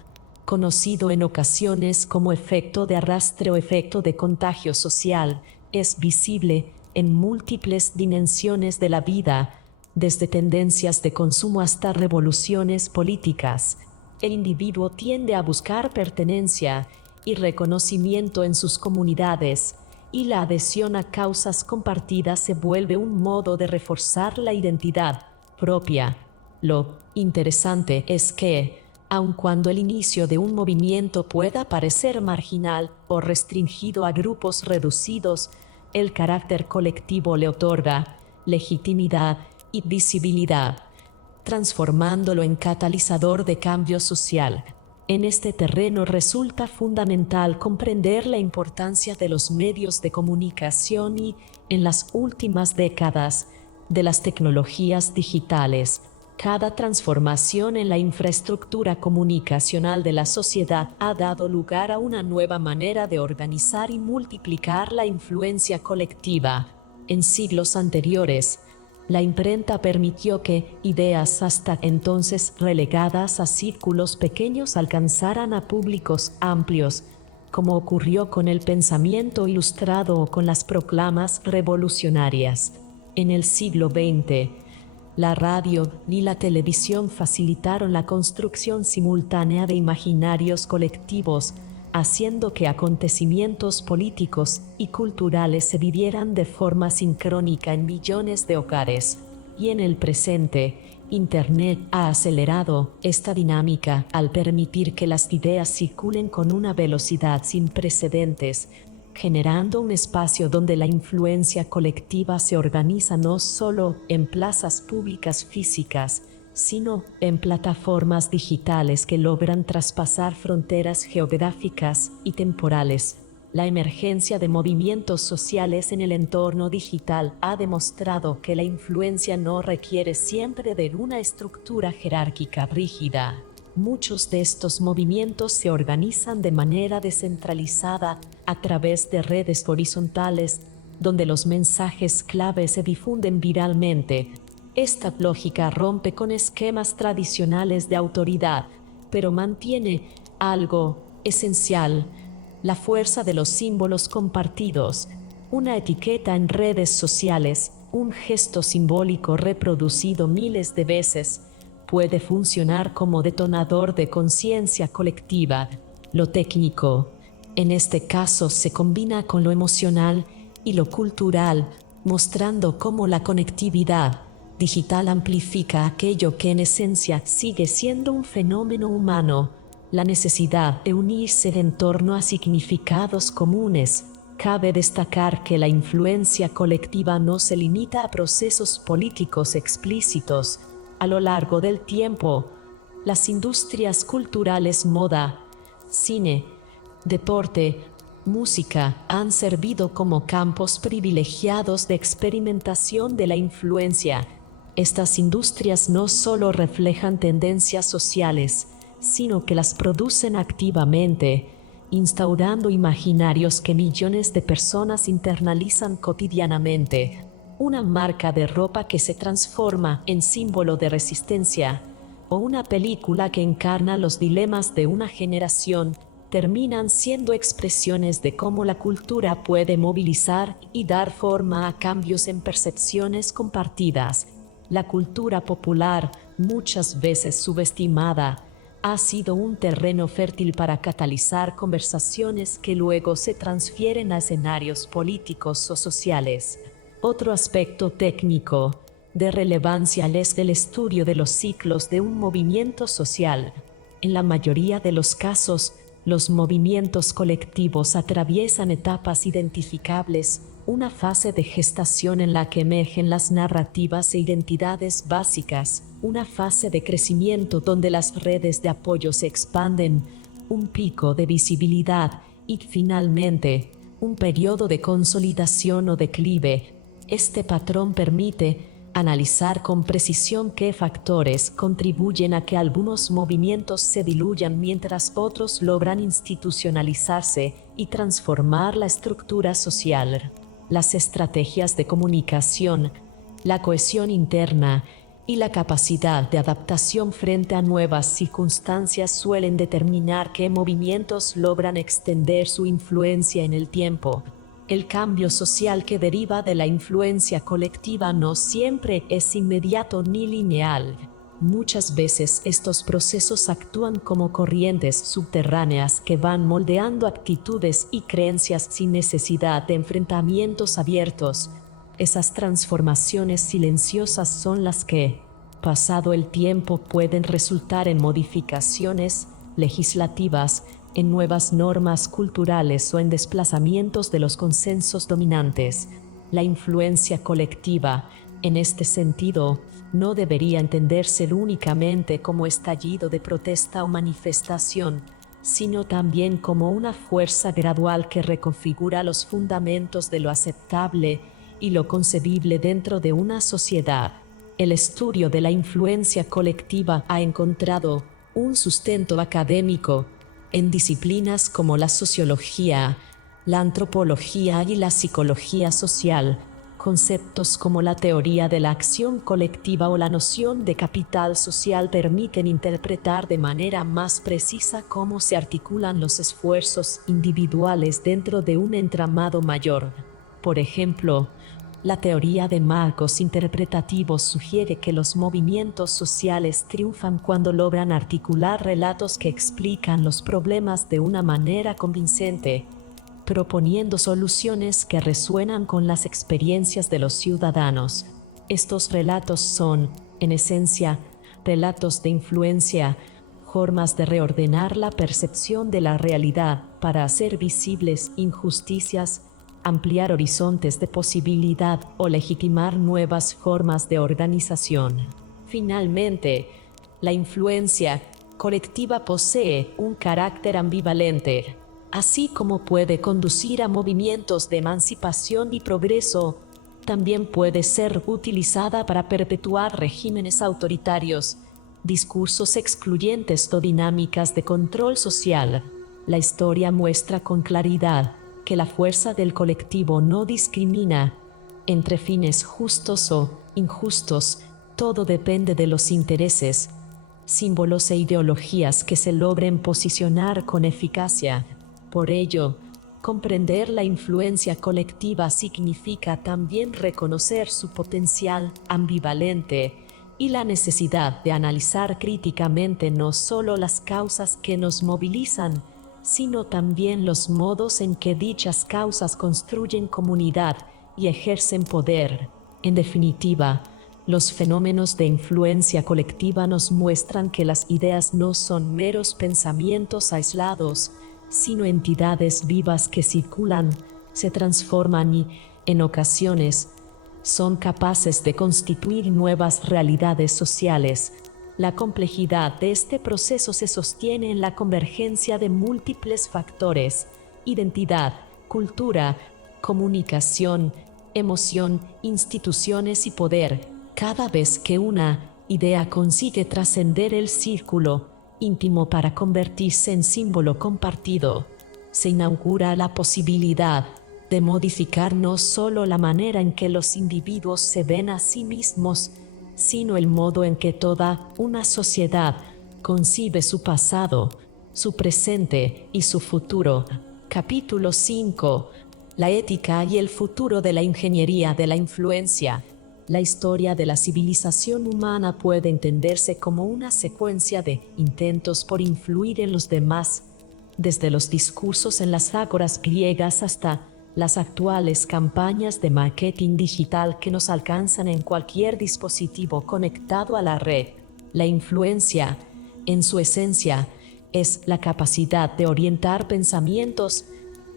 conocido en ocasiones como efecto de arrastre o efecto de contagio social, es visible en múltiples dimensiones de la vida, desde tendencias de consumo hasta revoluciones políticas. El individuo tiende a buscar pertenencia y reconocimiento en sus comunidades, y la adhesión a causas compartidas se vuelve un modo de reforzar la identidad propia. Lo interesante es que, aun cuando el inicio de un movimiento pueda parecer marginal o restringido a grupos reducidos, el carácter colectivo le otorga legitimidad y visibilidad, transformándolo en catalizador de cambio social. En este terreno resulta fundamental comprender la importancia de los medios de comunicación y, en las últimas décadas, de las tecnologías digitales. Cada transformación en la infraestructura comunicacional de la sociedad ha dado lugar a una nueva manera de organizar y multiplicar la influencia colectiva. En siglos anteriores, la imprenta permitió que ideas hasta entonces relegadas a círculos pequeños alcanzaran a públicos amplios, como ocurrió con el pensamiento ilustrado o con las proclamas revolucionarias. En el siglo XX, la radio ni la televisión facilitaron la construcción simultánea de imaginarios colectivos, haciendo que acontecimientos políticos y culturales se vivieran de forma sincrónica en millones de hogares. Y en el presente, Internet ha acelerado esta dinámica al permitir que las ideas circulen con una velocidad sin precedentes, generando un espacio donde la influencia colectiva se organiza no solo en plazas públicas físicas, sino en plataformas digitales que logran traspasar fronteras geográficas y temporales. La emergencia de movimientos sociales en el entorno digital ha demostrado que la influencia no requiere siempre de una estructura jerárquica rígida. Muchos de estos movimientos se organizan de manera descentralizada a través de redes horizontales, donde los mensajes clave se difunden viralmente. Esta lógica rompe con esquemas tradicionales de autoridad, pero mantiene algo esencial: la fuerza de los símbolos compartidos. Una etiqueta en redes sociales, un gesto simbólico reproducido miles de veces, puede funcionar como detonador de conciencia colectiva. Lo técnico, en este caso, se combina con lo emocional y lo cultural, mostrando cómo la conectividad digital amplifica aquello que en esencia sigue siendo un fenómeno humano: la necesidad de unirse en torno a significados comunes. Cabe destacar que la influencia colectiva no se limita a procesos políticos explícitos. A lo largo del tiempo, las industrias culturales, moda, cine, deporte, música, han servido como campos privilegiados de experimentación de la influencia. Estas industrias no solo reflejan tendencias sociales, sino que las producen activamente, instaurando imaginarios que millones de personas internalizan cotidianamente. Una marca de ropa que se transforma en símbolo de resistencia, o una película que encarna los dilemas de una generación, terminan siendo expresiones de cómo la cultura puede movilizar y dar forma a cambios en percepciones compartidas. La cultura popular, muchas veces subestimada, ha sido un terreno fértil para catalizar conversaciones que luego se transfieren a escenarios políticos o sociales. Otro aspecto técnico de relevancia es el estudio de los ciclos de un movimiento social. En la mayoría de los casos, los movimientos colectivos atraviesan etapas identificables, una fase de gestación en la que emergen las narrativas e identidades básicas, una fase de crecimiento donde las redes de apoyo se expanden, un pico de visibilidad y, finalmente, un periodo de consolidación o declive. Este patrón permite analizar con precisión qué factores contribuyen a que algunos movimientos se diluyan mientras otros logran institucionalizarse y transformar la estructura social. Las estrategias de comunicación, la cohesión interna y la capacidad de adaptación frente a nuevas circunstancias suelen determinar qué movimientos logran extender su influencia en el tiempo. El cambio social que deriva de la influencia colectiva no siempre es inmediato ni lineal. Muchas veces estos procesos actúan como corrientes subterráneas que van moldeando actitudes y creencias sin necesidad de enfrentamientos abiertos. Esas transformaciones silenciosas son las que, pasado el tiempo, pueden resultar en modificaciones legislativas, en nuevas normas culturales o en desplazamientos de los consensos dominantes. La influencia colectiva, en este sentido, no debería entenderse únicamente como estallido de protesta o manifestación, sino también como una fuerza gradual que reconfigura los fundamentos de lo aceptable y lo concebible dentro de una sociedad. El estudio de la influencia colectiva ha encontrado un sustento académico en disciplinas como la sociología, la antropología y la psicología social. Conceptos como la teoría de la acción colectiva o la noción de capital social permiten interpretar de manera más precisa cómo se articulan los esfuerzos individuales dentro de un entramado mayor. Por ejemplo, la teoría de marcos interpretativos sugiere que los movimientos sociales triunfan cuando logran articular relatos que explican los problemas de una manera convincente, proponiendo soluciones que resuenan con las experiencias de los ciudadanos. Estos relatos son, en esencia, relatos de influencia, formas de reordenar la percepción de la realidad para hacer visibles injusticias, ampliar horizontes de posibilidad o legitimar nuevas formas de organización. Finalmente, la influencia colectiva posee un carácter ambivalente. Así como puede conducir a movimientos de emancipación y progreso, también puede ser utilizada para perpetuar regímenes autoritarios, discursos excluyentes o dinámicas de control social. La historia muestra con claridad que la fuerza del colectivo no discrimina entre fines justos o injustos. Todo depende de los intereses, símbolos e ideologías que se logren posicionar con eficacia. Por ello, comprender la influencia colectiva significa también reconocer su potencial ambivalente y la necesidad de analizar críticamente no solo las causas que nos movilizan, sino también los modos en que dichas causas construyen comunidad y ejercen poder. En definitiva, los fenómenos de influencia colectiva nos muestran que las ideas no son meros pensamientos aislados, sino entidades vivas que circulan, se transforman y, en ocasiones, son capaces de constituir nuevas realidades sociales. La complejidad de este proceso se sostiene en la convergencia de múltiples factores: identidad, cultura, comunicación, emoción, instituciones y poder. Cada vez que una idea consigue trascender el círculo íntimo para convertirse en símbolo compartido, se inaugura la posibilidad de modificar no solo la manera en que los individuos se ven a sí mismos, sino el modo en que toda una sociedad concibe su pasado, su presente y su futuro. Capítulo 5. La ética y el futuro de la ingeniería de la influencia. La historia de la civilización humana puede entenderse como una secuencia de intentos por influir en los demás, desde los discursos en las ágoras griegas hasta las actuales campañas de marketing digital que nos alcanzan en cualquier dispositivo conectado a la red. La influencia, en su esencia, es la capacidad de orientar pensamientos,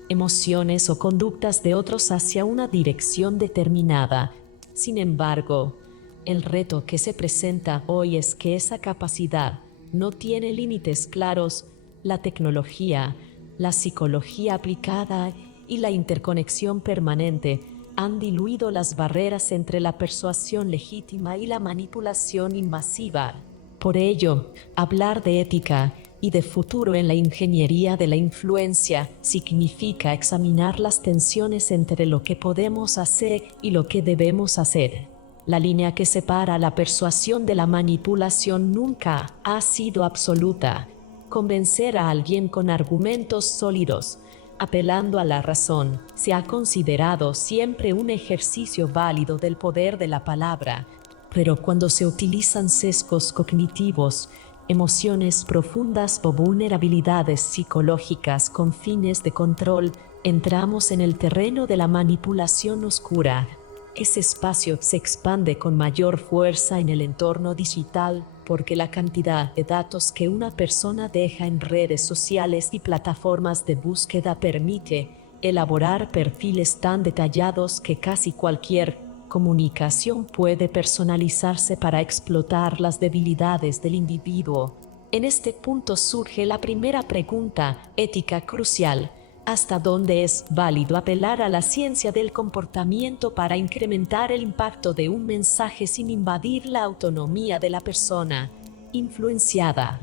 emociones o conductas de otros hacia una dirección determinada. Sin embargo, el reto que se presenta hoy es que esa capacidad no tiene límites claros. La tecnología, la psicología aplicada y la interconexión permanente han diluido las barreras entre la persuasión legítima y la manipulación invasiva. Por ello, hablar de ética y de futuro en la ingeniería de la influencia significa examinar las tensiones entre lo que podemos hacer y lo que debemos hacer. La línea que separa la persuasión de la manipulación nunca ha sido absoluta. Convencer a alguien con argumentos sólidos, apelando a la razón, se ha considerado siempre un ejercicio válido del poder de la palabra, pero cuando se utilizan sesgos cognitivos, emociones profundas o vulnerabilidades psicológicas con fines de control, entramos en el terreno de la manipulación oscura. Ese espacio se expande con mayor fuerza en el entorno digital porque la cantidad de datos que una persona deja en redes sociales y plataformas de búsqueda permite elaborar perfiles tan detallados que casi cualquier comunicación puede personalizarse para explotar las debilidades del individuo. En este punto surge la primera pregunta ética crucial. ¿Hasta dónde es válido apelar a la ciencia del comportamiento para incrementar el impacto de un mensaje sin invadir la autonomía de la persona influenciada?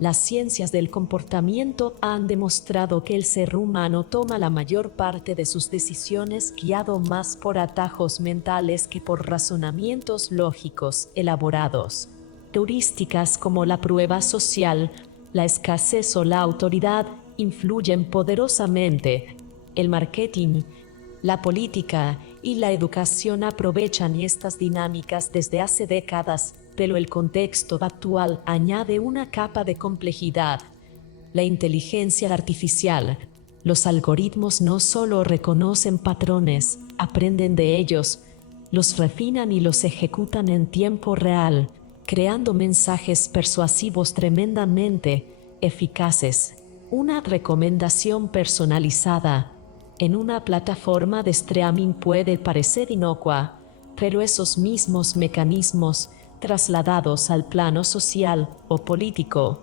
Las ciencias del comportamiento han demostrado que el ser humano toma la mayor parte de sus decisiones guiado más por atajos mentales que por razonamientos lógicos elaborados. Heurísticas como la prueba social, la escasez o la autoridad influyen poderosamente. El marketing, la política y la educación aprovechan estas dinámicas desde hace décadas, pero el contexto actual añade una capa de complejidad. La inteligencia artificial. Los algoritmos no solo reconocen patrones, aprenden de ellos, los refinan y los ejecutan en tiempo real, creando mensajes persuasivos tremendamente eficaces. Una recomendación personalizada en una plataforma de streaming puede parecer inocua, pero esos mismos mecanismos, trasladados al plano social o político,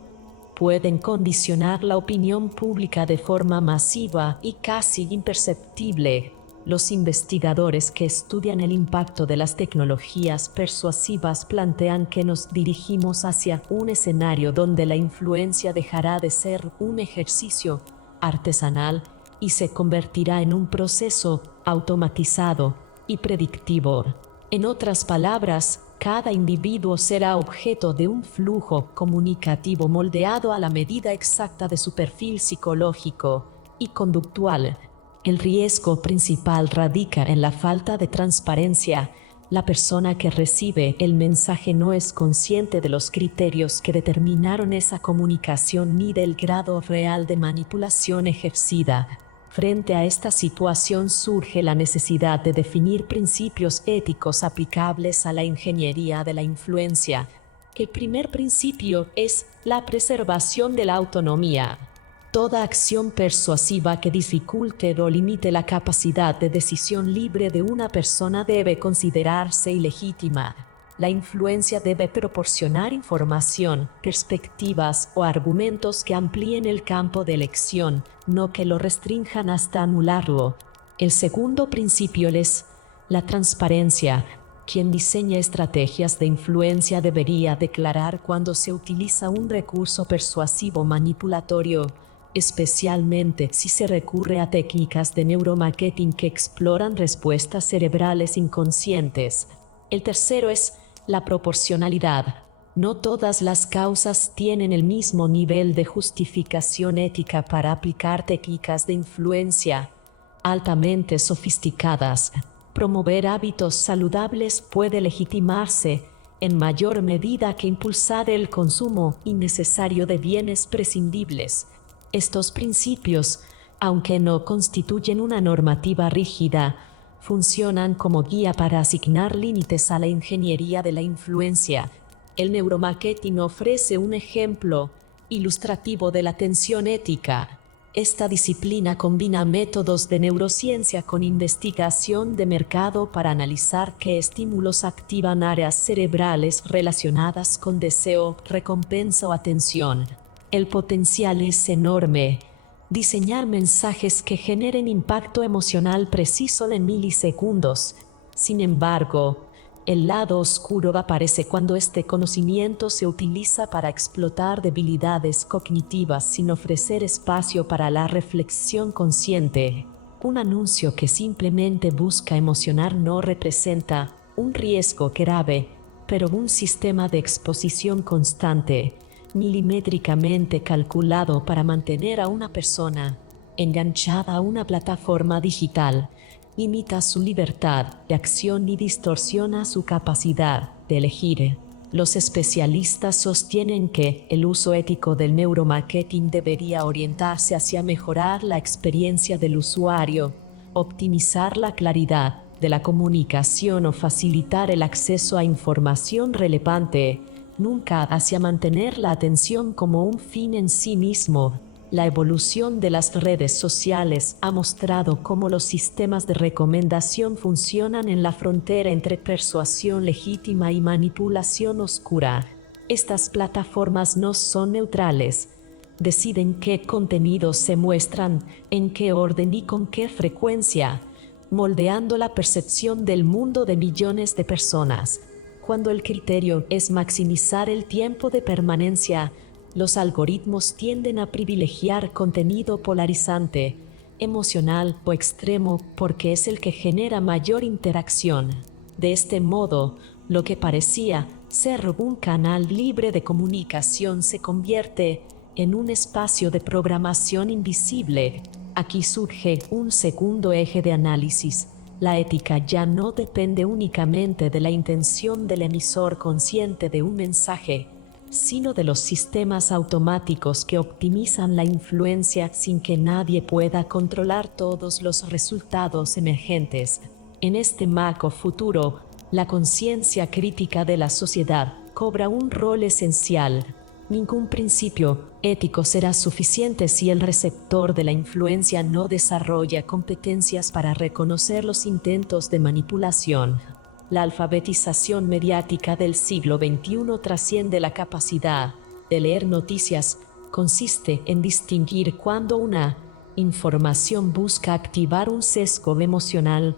pueden condicionar la opinión pública de forma masiva y casi imperceptible. Los investigadores que estudian el impacto de las tecnologías persuasivas plantean que nos dirigimos hacia un escenario donde la influencia dejará de ser un ejercicio artesanal y se convertirá en un proceso automatizado y predictivo. En otras palabras, cada individuo será objeto de un flujo comunicativo moldeado a la medida exacta de su perfil psicológico y conductual. El riesgo principal radica en la falta de transparencia. La persona que recibe el mensaje no es consciente de los criterios que determinaron esa comunicación ni del grado real de manipulación ejercida. Frente a esta situación surge la necesidad de definir principios éticos aplicables a la ingeniería de la influencia. El primer principio es la preservación de la autonomía. Toda acción persuasiva que dificulte o limite la capacidad de decisión libre de una persona debe considerarse ilegítima. La influencia debe proporcionar información, perspectivas o argumentos que amplíen el campo de elección, no que lo restrinjan hasta anularlo. El segundo principio es la transparencia. Quien diseña estrategias de influencia debería declarar cuando se utiliza un recurso persuasivo manipulatorio, especialmente si se recurre a técnicas de neuromarketing que exploran respuestas cerebrales inconscientes. El tercero es la proporcionalidad. No todas las causas tienen el mismo nivel de justificación ética para aplicar técnicas de influencia altamente sofisticadas. Promover hábitos saludables puede legitimarse en mayor medida que impulsar el consumo innecesario de bienes prescindibles. Estos principios, aunque no constituyen una normativa rígida, funcionan como guía para asignar límites a la ingeniería de la influencia. El neuromarketing ofrece un ejemplo ilustrativo de la tensión ética. Esta disciplina combina métodos de neurociencia con investigación de mercado para analizar qué estímulos activan áreas cerebrales relacionadas con deseo, recompensa o atención. El potencial es enorme. Diseñar mensajes que generen impacto emocional preciso en milisegundos. Sin embargo, el lado oscuro aparece cuando este conocimiento se utiliza para explotar debilidades cognitivas sin ofrecer espacio para la reflexión consciente. Un anuncio que simplemente busca emocionar no representa un riesgo grave, pero un sistema de exposición constante, milimétricamente calculado para mantener a una persona enganchada a una plataforma digital, limita su libertad de acción y distorsiona su capacidad de elegir. Los especialistas sostienen que el uso ético del neuromarketing debería orientarse hacia mejorar la experiencia del usuario, optimizar la claridad de la comunicación o facilitar el acceso a información relevante, nunca hacia mantener la atención como un fin en sí mismo. La evolución de las redes sociales ha mostrado cómo los sistemas de recomendación funcionan en la frontera entre persuasión legítima y manipulación oscura. Estas plataformas no son neutrales. Deciden qué contenidos se muestran, en qué orden y con qué frecuencia, moldeando la percepción del mundo de millones de personas. Cuando el criterio es maximizar el tiempo de permanencia, los algoritmos tienden a privilegiar contenido polarizante, emocional o extremo porque es el que genera mayor interacción. De este modo, lo que parecía ser un canal libre de comunicación se convierte en un espacio de programación invisible. Aquí surge un segundo eje de análisis. La ética ya no depende únicamente de la intención del emisor consciente de un mensaje, sino de los sistemas automáticos que optimizan la influencia sin que nadie pueda controlar todos los resultados emergentes. En este macro futuro, la conciencia crítica de la sociedad cobra un rol esencial. Ningún principio ético será suficiente si el receptor de la influencia no desarrolla competencias para reconocer los intentos de manipulación. La alfabetización mediática del siglo XXI trasciende la capacidad de leer noticias. Consiste en distinguir cuando una información busca activar un sesgo emocional,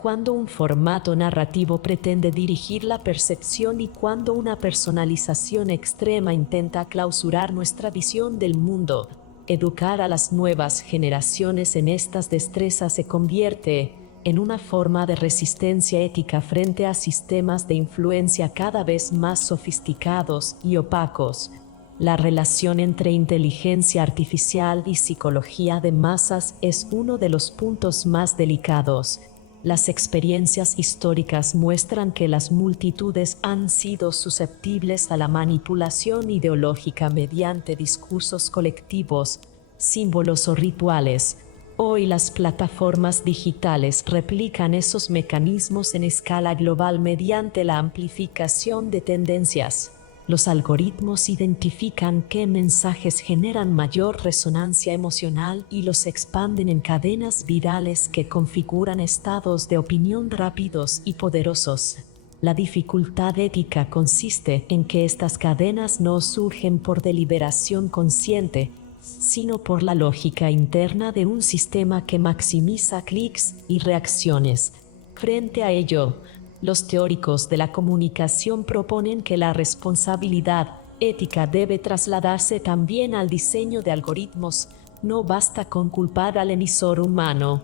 cuando un formato narrativo pretende dirigir la percepción y cuando una personalización extrema intenta clausurar nuestra visión del mundo. Educar a las nuevas generaciones en estas destrezas se convierte en una forma de resistencia ética frente a sistemas de influencia cada vez más sofisticados y opacos. La relación entre inteligencia artificial y psicología de masas es uno de los puntos más delicados. Las experiencias históricas muestran que las multitudes han sido susceptibles a la manipulación ideológica mediante discursos colectivos, símbolos o rituales. Hoy las plataformas digitales replican esos mecanismos en escala global mediante la amplificación de tendencias. Los algoritmos identifican qué mensajes generan mayor resonancia emocional y los expanden en cadenas virales que configuran estados de opinión rápidos y poderosos. La dificultad ética consiste en que estas cadenas no surgen por deliberación consciente, sino por la lógica interna de un sistema que maximiza clics y reacciones. Frente a ello, los teóricos de la comunicación proponen que la responsabilidad ética debe trasladarse también al diseño de algoritmos. No basta con culpar al emisor humano.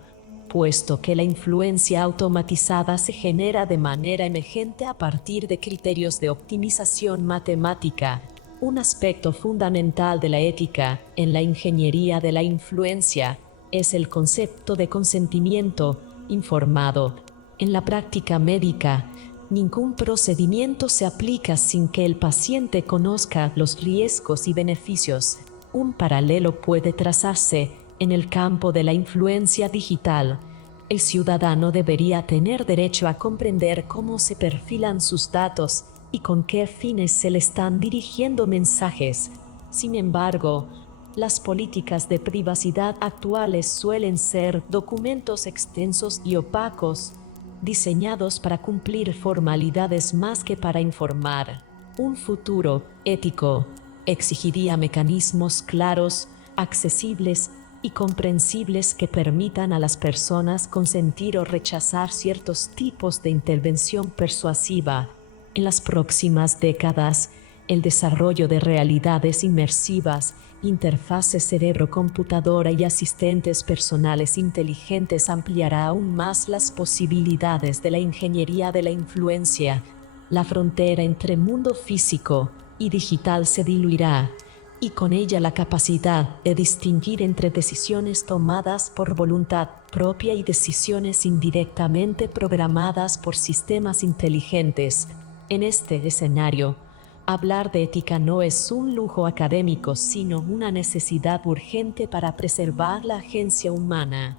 puesto que la influencia automatizada se genera de manera emergente a partir de criterios de optimización matemática. Un aspecto fundamental de la ética en la ingeniería de la influencia es el concepto de consentimiento informado. En la práctica médica, ningún procedimiento se aplica sin que el paciente conozca los riesgos y beneficios. Un paralelo puede trazarse en el campo de la influencia digital. El ciudadano debería tener derecho a comprender cómo se perfilan sus datos y con qué fines se le están dirigiendo mensajes. Sin embargo, las políticas de privacidad actuales suelen ser documentos extensos y opacos, diseñados para cumplir formalidades más que para informar. Un futuro ético exigiría mecanismos claros, accesibles y comprensibles que permitan a las personas consentir o rechazar ciertos tipos de intervención persuasiva. En las próximas décadas, el desarrollo de realidades inmersivas, interfaces cerebro-computadora y asistentes personales inteligentes ampliará aún más las posibilidades de la ingeniería de la influencia. La frontera entre mundo físico y digital se diluirá, y con ella la capacidad de distinguir entre decisiones tomadas por voluntad propia y decisiones indirectamente programadas por sistemas inteligentes. En este escenario, hablar de ética no es un lujo académico, sino una necesidad urgente para preservar la agencia humana.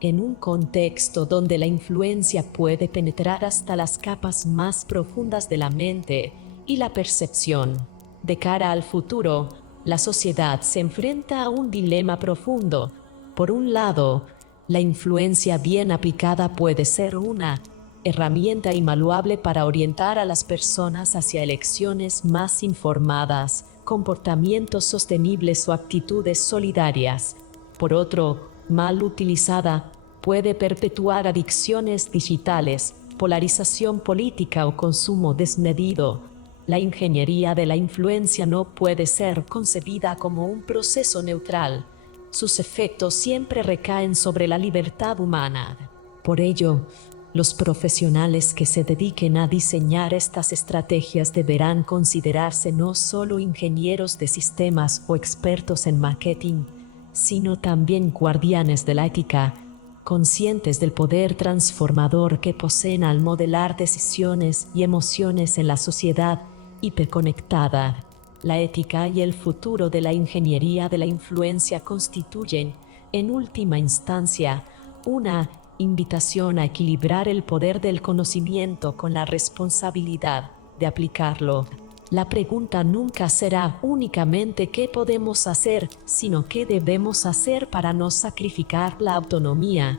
En un contexto donde la influencia puede penetrar hasta las capas más profundas de la mente y la percepción, de cara al futuro, la sociedad se enfrenta a un dilema profundo. Por un lado, la influencia bien aplicada puede ser una herramienta invaluable para orientar a las personas hacia elecciones más informadas, comportamientos sostenibles o actitudes solidarias. Por otro, mal utilizada, puede perpetuar adicciones digitales, polarización política o consumo desmedido. La ingeniería de la influencia no puede ser concebida como un proceso neutral. Sus efectos siempre recaen sobre la libertad humana. Por ello, los profesionales que se dediquen a diseñar estas estrategias deberán considerarse no solo ingenieros de sistemas o expertos en marketing, sino también guardianes de la ética, conscientes del poder transformador que poseen al modelar decisiones y emociones en la sociedad hiperconectada. La ética y el futuro de la ingeniería de la influencia constituyen, en última instancia, una invitación a equilibrar el poder del conocimiento con la responsabilidad de aplicarlo. La pregunta nunca será únicamente qué podemos hacer, sino qué debemos hacer para no sacrificar la autonomía,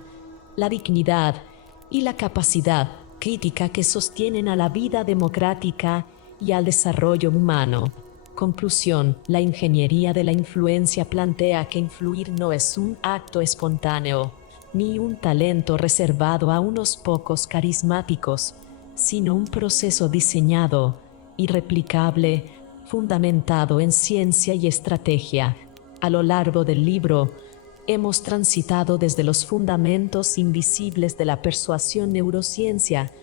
la dignidad y la capacidad crítica que sostienen a la vida democrática y al desarrollo humano. Conclusión: la ingeniería de la influencia plantea que influir no es un acto espontáneo, ni un talento reservado a unos pocos carismáticos, sino un proceso diseñado, irreplicable, fundamentado en ciencia y estrategia. A lo largo del libro, hemos transitado desde los fundamentos invisibles de la persuasión neurociencia,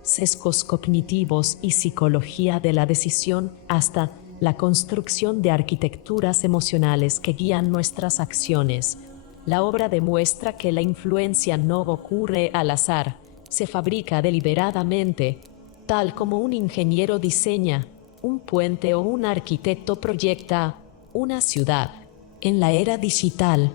sesgos cognitivos y psicología de la decisión, hasta la construcción de arquitecturas emocionales que guían nuestras acciones. La obra demuestra que la influencia no ocurre al azar, se fabrica deliberadamente, tal como un ingeniero diseña un puente o un arquitecto proyecta una ciudad. En la era digital,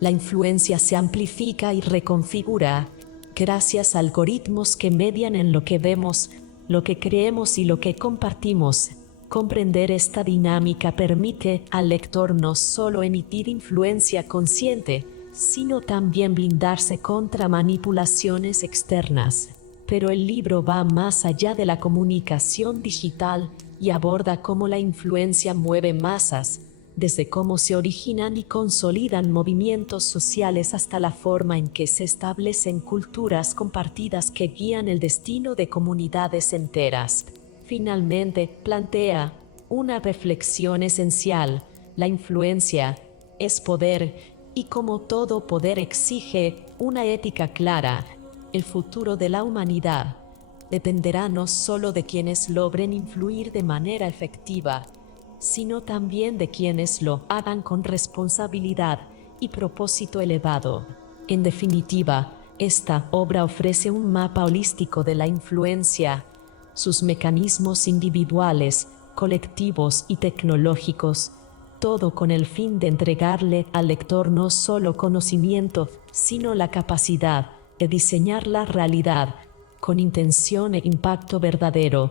la influencia se amplifica y reconfigura gracias a algoritmos que median en lo que vemos, lo que creemos y lo que compartimos. Comprender esta dinámica permite al lector no solo emitir influencia consciente, sino también blindarse contra manipulaciones externas. Pero el libro va más allá de la comunicación digital y aborda cómo la influencia mueve masas, desde cómo se originan y consolidan movimientos sociales hasta la forma en que se establecen culturas compartidas que guían el destino de comunidades enteras. Finalmente, plantea una reflexión esencial: la influencia es poder, Y como todo poder exige una ética clara, el futuro de la humanidad dependerá no solo de quienes logren influir de manera efectiva, sino también de quienes lo hagan con responsabilidad y propósito elevado. En definitiva, esta obra ofrece un mapa holístico de la influencia, sus mecanismos individuales, colectivos y tecnológicos, todo con el fin de entregarle al lector no solo conocimiento, sino la capacidad de diseñar la realidad con intención e impacto verdadero.